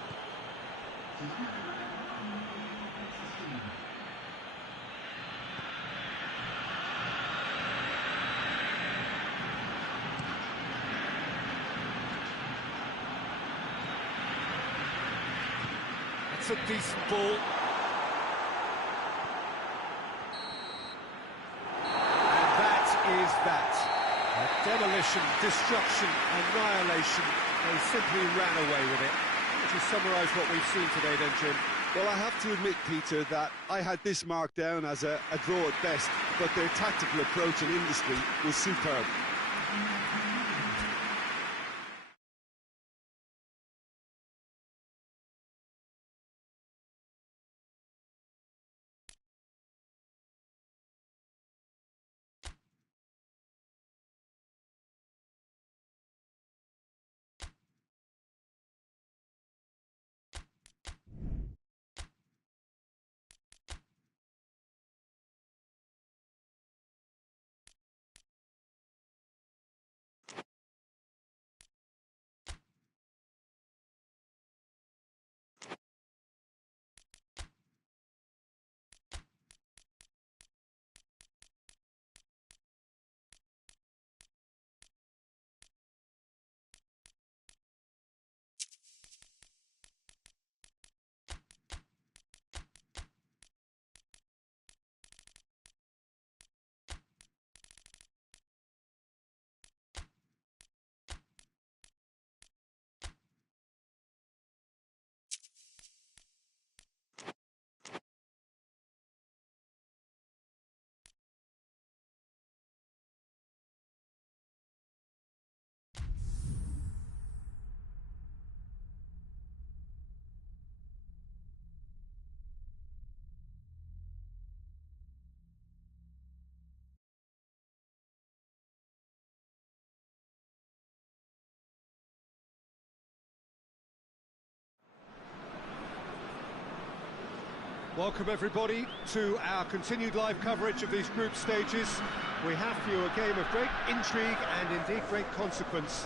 It's a decent ball. And that is that. Demolition, destruction, annihilation. They simply ran away with it. Would you summarise what we've seen today then, Jim? Well, I have to admit, Peter, that I had this marked down as a draw at best, but their tactical approach and industry was superb. Welcome everybody to our continued live coverage of these group stages. We have for you a game of great intrigue and indeed great consequence.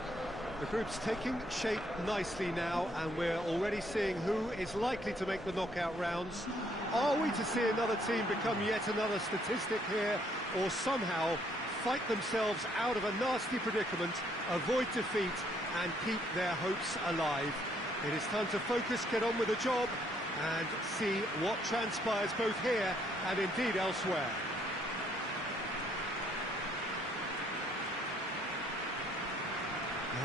The group's taking shape nicely now, and we're already seeing who is likely to make the knockout rounds. Are we to see another team become yet another statistic here, or somehow fight themselves out of a nasty predicament, avoid defeat and keep their hopes alive? It is time to focus, get on with the job, and see what transpires both here and indeed elsewhere.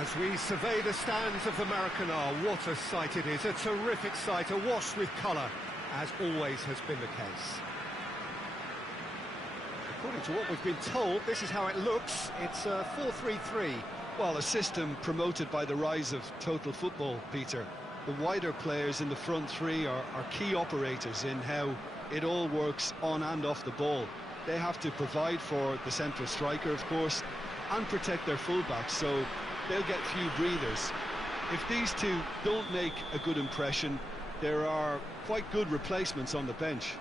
As we survey the stands of the Maracanã, what a sight it is, a terrific sight, awash with colour, as always has been the case. According to what we've been told, this is how it looks. It's a 4-3-3. Well, a system promoted by the rise of total football, Peter. The wider players in the front three are key operators in how it all works on and off the ball. They have to provide for the central striker, of course, and protect their fullbacks, so they'll get few breathers. If these two don't make a good impression, there are quite good replacements on the bench.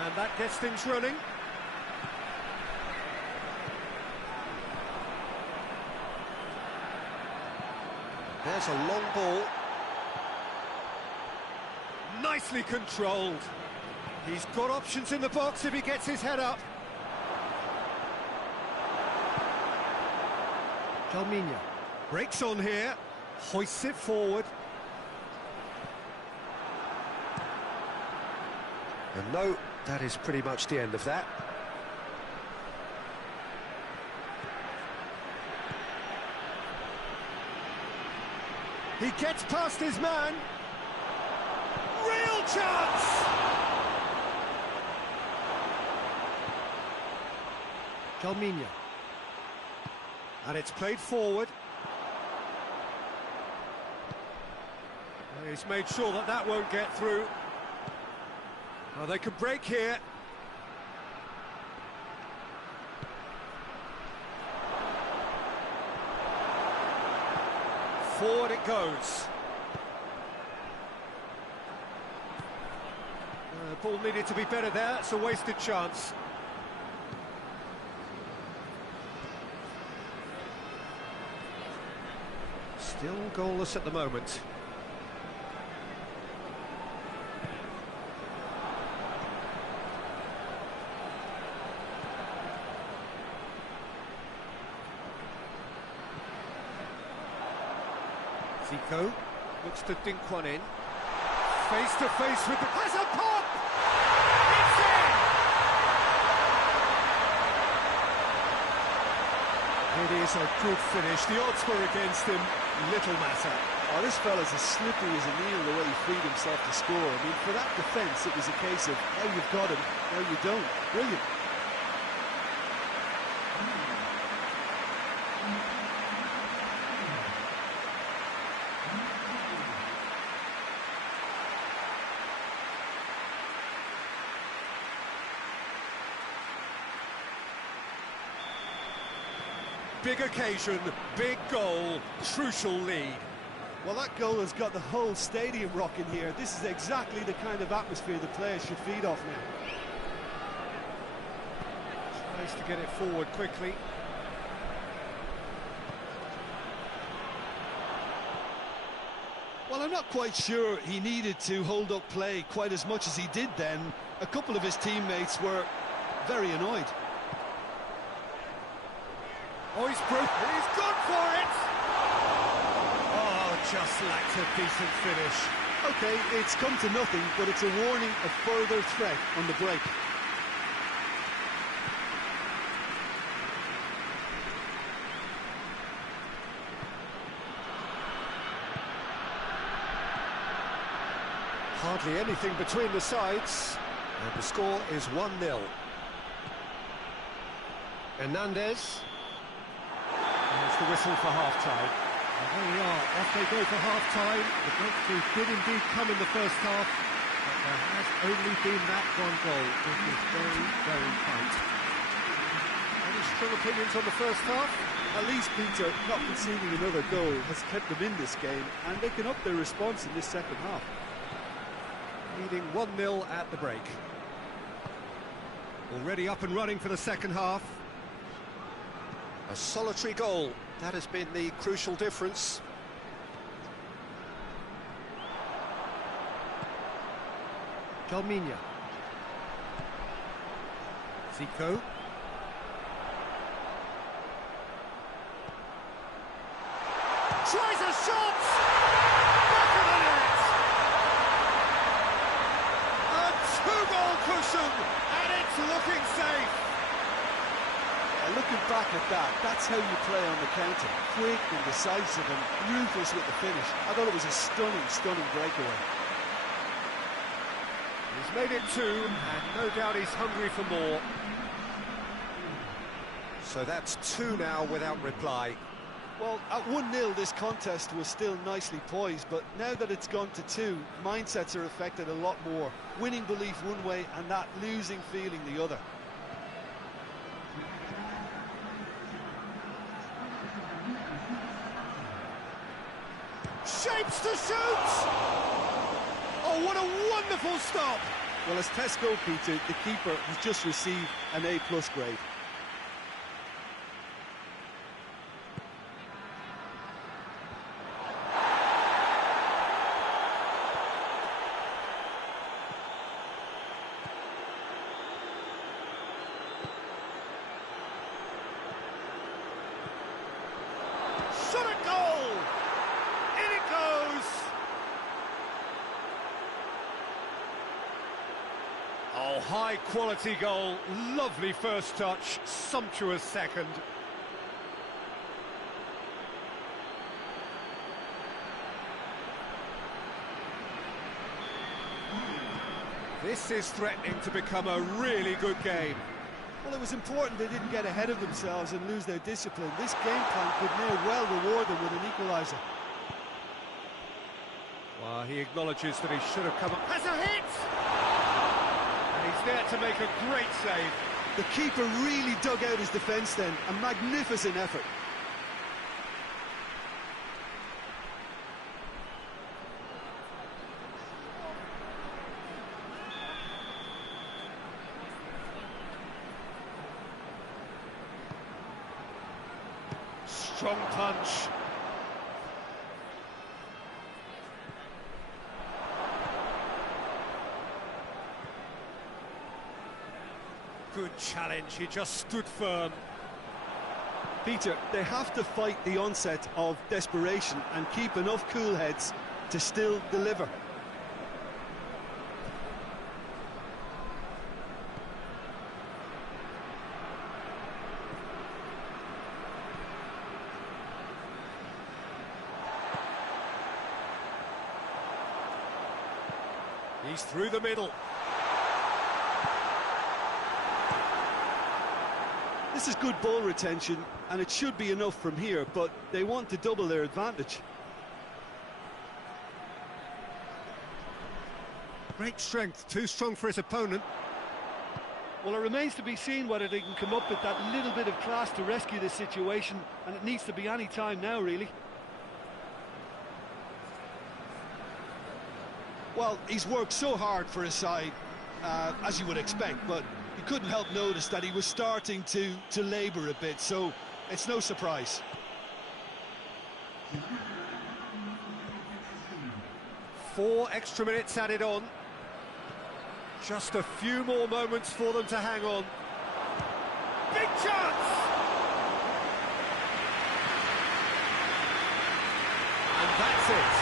And that gets things running. There's a long ball. Nicely controlled. He's got options in the box if he gets his head up. Calminha breaks on here, hoists it forward. And no, that is pretty much the end of that. He gets past his man. Real chance! Calminha. And it's played forward. He's made sure that that won't get through. Oh, they could break here. Forward it goes. Ball needed to be better there. It's a wasted chance. Still goalless at the moment. Zico looks to dink one in. Face to face with the... Has a pop! It's in! It is a good finish. The odds were against him. Little matter. Oh, this fella's as slippery as a needle the way he freed himself to score. I mean, for that defence, it was a case of now you've got him, now you don't. Brilliant. Big occasion, big goal, crucial lead. Well, that goal has got the whole stadium rocking here. This is exactly the kind of atmosphere the players should feed off now. Tries to get it forward quickly. Well, I'm not quite sure he needed to hold up play quite as much as he did then. A couple of his teammates were very annoyed. Oh, he's broken. He's gone for it! Oh, just lacked a decent finish. OK, it's come to nothing, but it's a warning of further threat on the break. Hardly anything between the sides, and the score is 1-0. Hernandez. There's the whistle for half-time. And there we are, off they go for half-time. The breakthrough did indeed come in the first half, but there has only been that one goal, which is very, very tight. Any strong opinions on the first half? At least Peter, not conceding another goal has kept them in this game, and they can up their response in this second half. Leading 1-0 at the break. Already up and running for the second half. A solitary goal, that has been the crucial difference. Calminia. Zico. Tries a shot! Back of the net! A two-goal cushion, and it's looking safe. Looking back at that, that's how you play on the counter. Quick and decisive and ruthless with the finish. I thought it was a stunning, stunning breakaway. He's made it two, and no doubt he's hungry for more. So that's two now without reply. Well, at 1-0 this contest was still nicely poised, but now that it's gone to two, mindsets are affected a lot more. Winning belief one way and that losing feeling the other. Shapes to shoot! Oh, what a wonderful stop! Well, as test goal, Peter, the keeper has just received an A+ grade. Shot a goal! In it goes! Oh, high-quality goal. Lovely first touch, sumptuous second. This is threatening to become a really good game. Well, it was important they didn't get ahead of themselves and lose their discipline. This game plan could now well reward them with an equaliser. Well, he acknowledges that he should have come up. Has a hit! And he's there to make a great save. The keeper really dug out his defence then. A magnificent effort. Strong punch. Good challenge, he just stood firm. Peter, they have to fight the onset of desperation and keep enough cool heads to still deliver. He's through the middle. This is good ball retention, and it should be enough from here, but they want to double their advantage. Great strength, too strong for his opponent. Well, it remains to be seen whether they can come up with that little bit of class to rescue this situation, and it needs to be any time now, really. Well, he's worked so hard for his side, as you would expect, but you couldn't help notice that he was starting to labour a bit, so it's no surprise. Four extra minutes added on. Just a few more moments for them to hang on. Big chance! And that's it.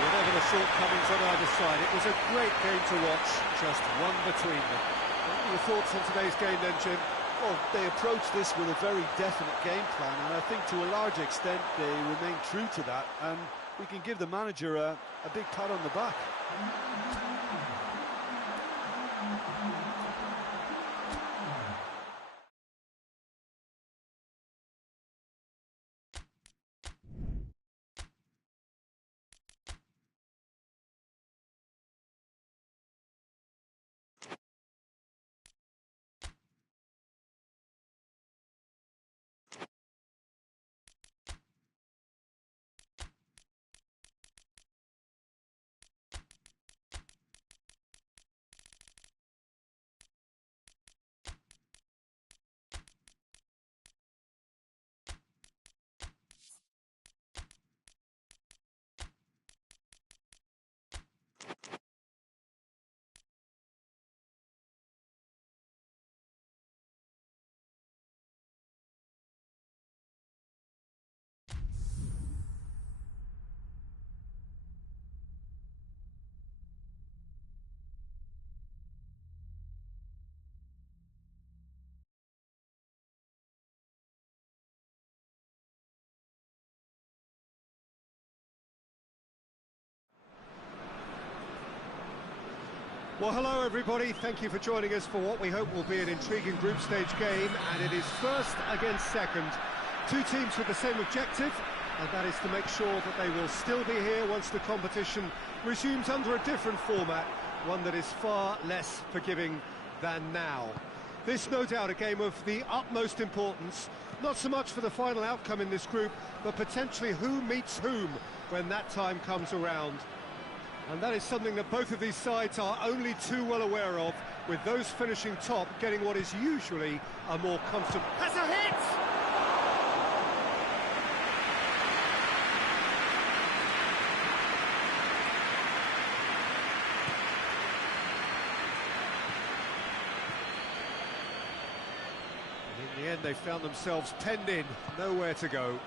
Whatever the shortcomings on either side, it was a great game to watch, just one between them. What are your thoughts on today's game then, Jim? Well, they approached this with a very definite game plan, and I think to a large extent they remain true to that, and we can give the manager a big pat on the back. Well, hello everybody, thank you for joining us for what we hope will be an intriguing group stage game, and it is first against second. Two teams with the same objective, and that is to make sure that they will still be here once the competition resumes under a different format, one that is far less forgiving than now. This, no doubt, a game of the utmost importance, not so much for the final outcome in this group, but potentially who meets whom when that time comes around. And that is something that both of these sides are only too well aware of, with those finishing top getting what is usually a more comfortable... Has a hit! And in the end, they found themselves penned in, nowhere to go.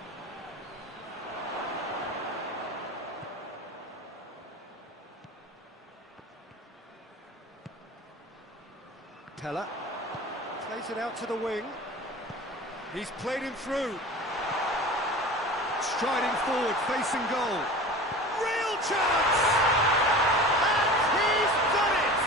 Pella plays it out to the wing. He's played him through. Striding forward, facing goal. Real chance! And he's done it!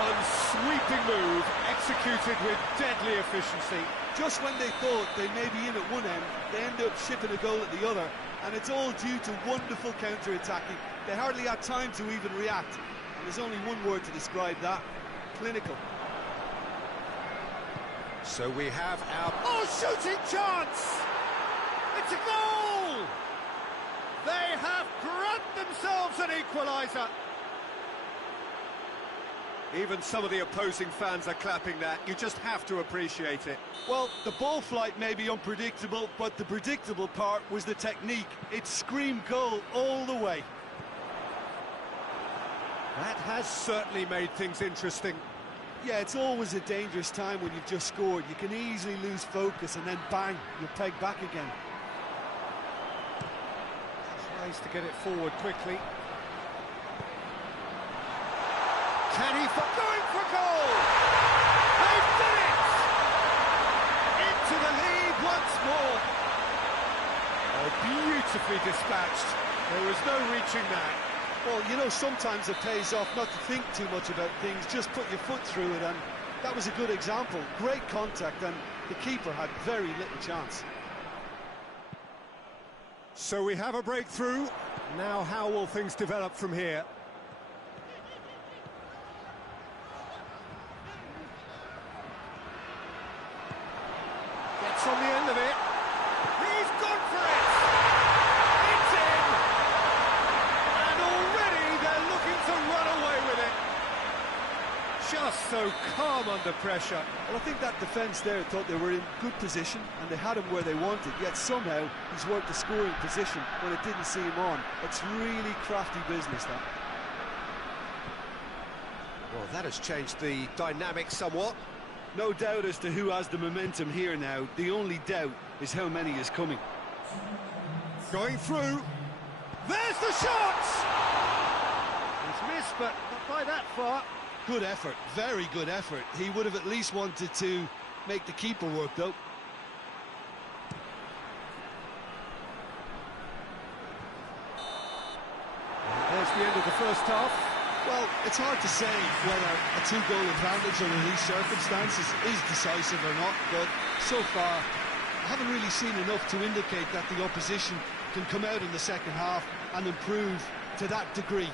One sweeping move, executed with deadly efficiency. Just when they thought they may be in at one end, they end up shipping a goal at the other, and it's all due to wonderful counter-attacking. They hardly had time to even react, and there's only one word to describe that: clinical. So we have our... Oh, shooting chance! It's a goal! They have grabbed themselves an equaliser. Even some of the opposing fans are clapping that. You just have to appreciate it. Well, the ball flight may be unpredictable, but the predictable part was the technique. It screamed goal all the way. That has certainly made things interesting. Yeah, it's always a dangerous time when you've just scored. You can easily lose focus and then bang, you're pegged back again. Tries to get it forward quickly. Can he... Going for goal! They've done it! Into the lead once more. Oh, beautifully dispatched. There was no reaching that. Well, you know, sometimes it pays off not to think too much about things, just put your foot through it, and that was a good example. Great contact, and the keeper had very little chance. So we have a breakthrough. Now how will things develop from here? Gets on the end of it. He's gone for it! It's in! And already they're looking to run away with it. Just so calm under pressure. Well, I think that defence there thought they were in good position and they had him where they wanted, yet somehow he's worked the scoring position when it didn't see him on. It's really crafty business, that. Well, that has changed the dynamic somewhat. No doubt as to who has the momentum here now. The only doubt is how many is coming. Going through. There's the shot! He's missed, but not by that far. Good effort, very good effort. He would have at least wanted to make the keeper work, though. There's the end of the first half. Well, it's hard to say whether a two-goal advantage under these circumstances is decisive or not, but so far I haven't really seen enough to indicate that the opposition can come out in the second half and improve to that degree.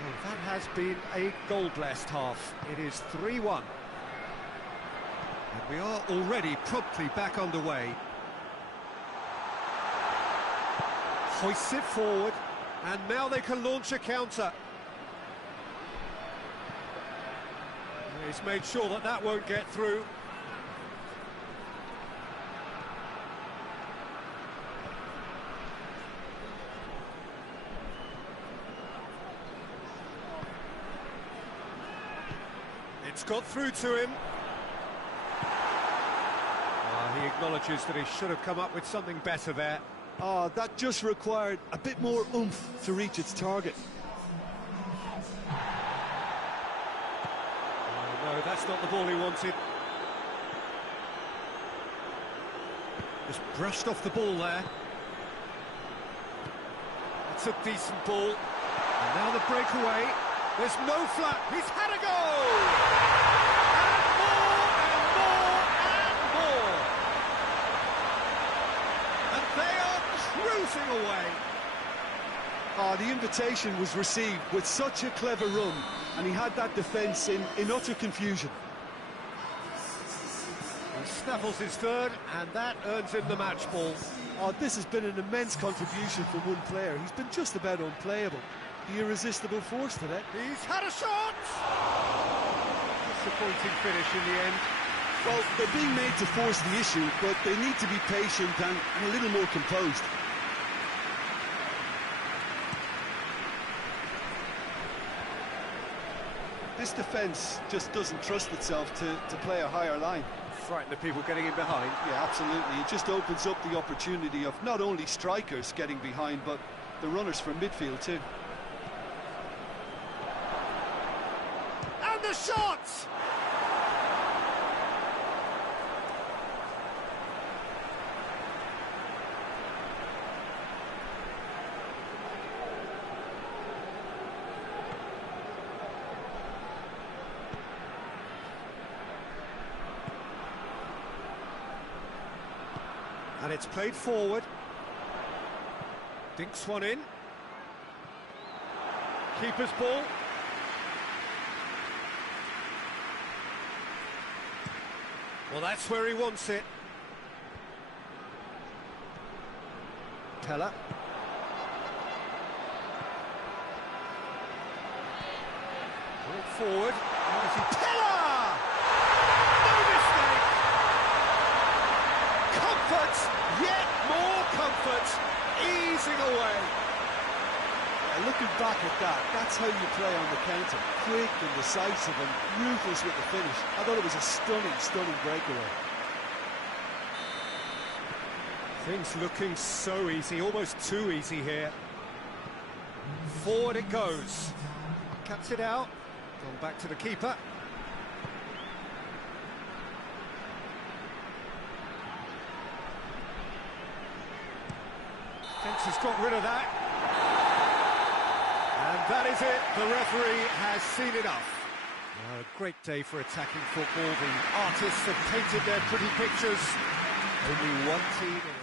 Well, that has been a goal-blessed half. It is 3-1. And we are already promptly back underway. Hoists it forward, and now they can launch a counter. He's made sure that that won't get through. It's got through to him. He acknowledges that he should have come up with something better there. That just required a bit more oomph to reach its target. No, that's not the ball he wanted. Just brushed off the ball there. It's a decent ball. And now the breakaway. There's no flap. He's had a go! And more and more! And they are cruising away. The invitation was received with such a clever run, and he had that defence in utter confusion. He snaffles his third, and that earns him the match ball. This has been an immense contribution from one player. He's been just about unplayable. The irresistible force today. He's had a shot! Disappointing finish in the end. Well, they're being made to force the issue, but they need to be patient and a little more composed. This defence just doesn't trust itself to play a higher line. Frighten the people getting in behind. Yeah, absolutely. It just opens up the opportunity of not only strikers getting behind, but the runners from midfield too. And the shot! And it's played forward. Dinks one in. Keeper's ball. Well, that's where he wants it. Pella. Ball forward. Pella! No mistake! Comfort! Yet more comfort! Easing away. Yeah, looking back at that, that's how you play on the counter. Quick and decisive and ruthless with the finish. I thought it was a stunning breakaway. Things looking so easy, almost too easy here. Forward it goes. Cuts it out. Gone back to the keeper. Fence has got rid of that. And that is it. The referee has seen enough. A great day for attacking football. The artists have painted their pretty pictures. Only one team in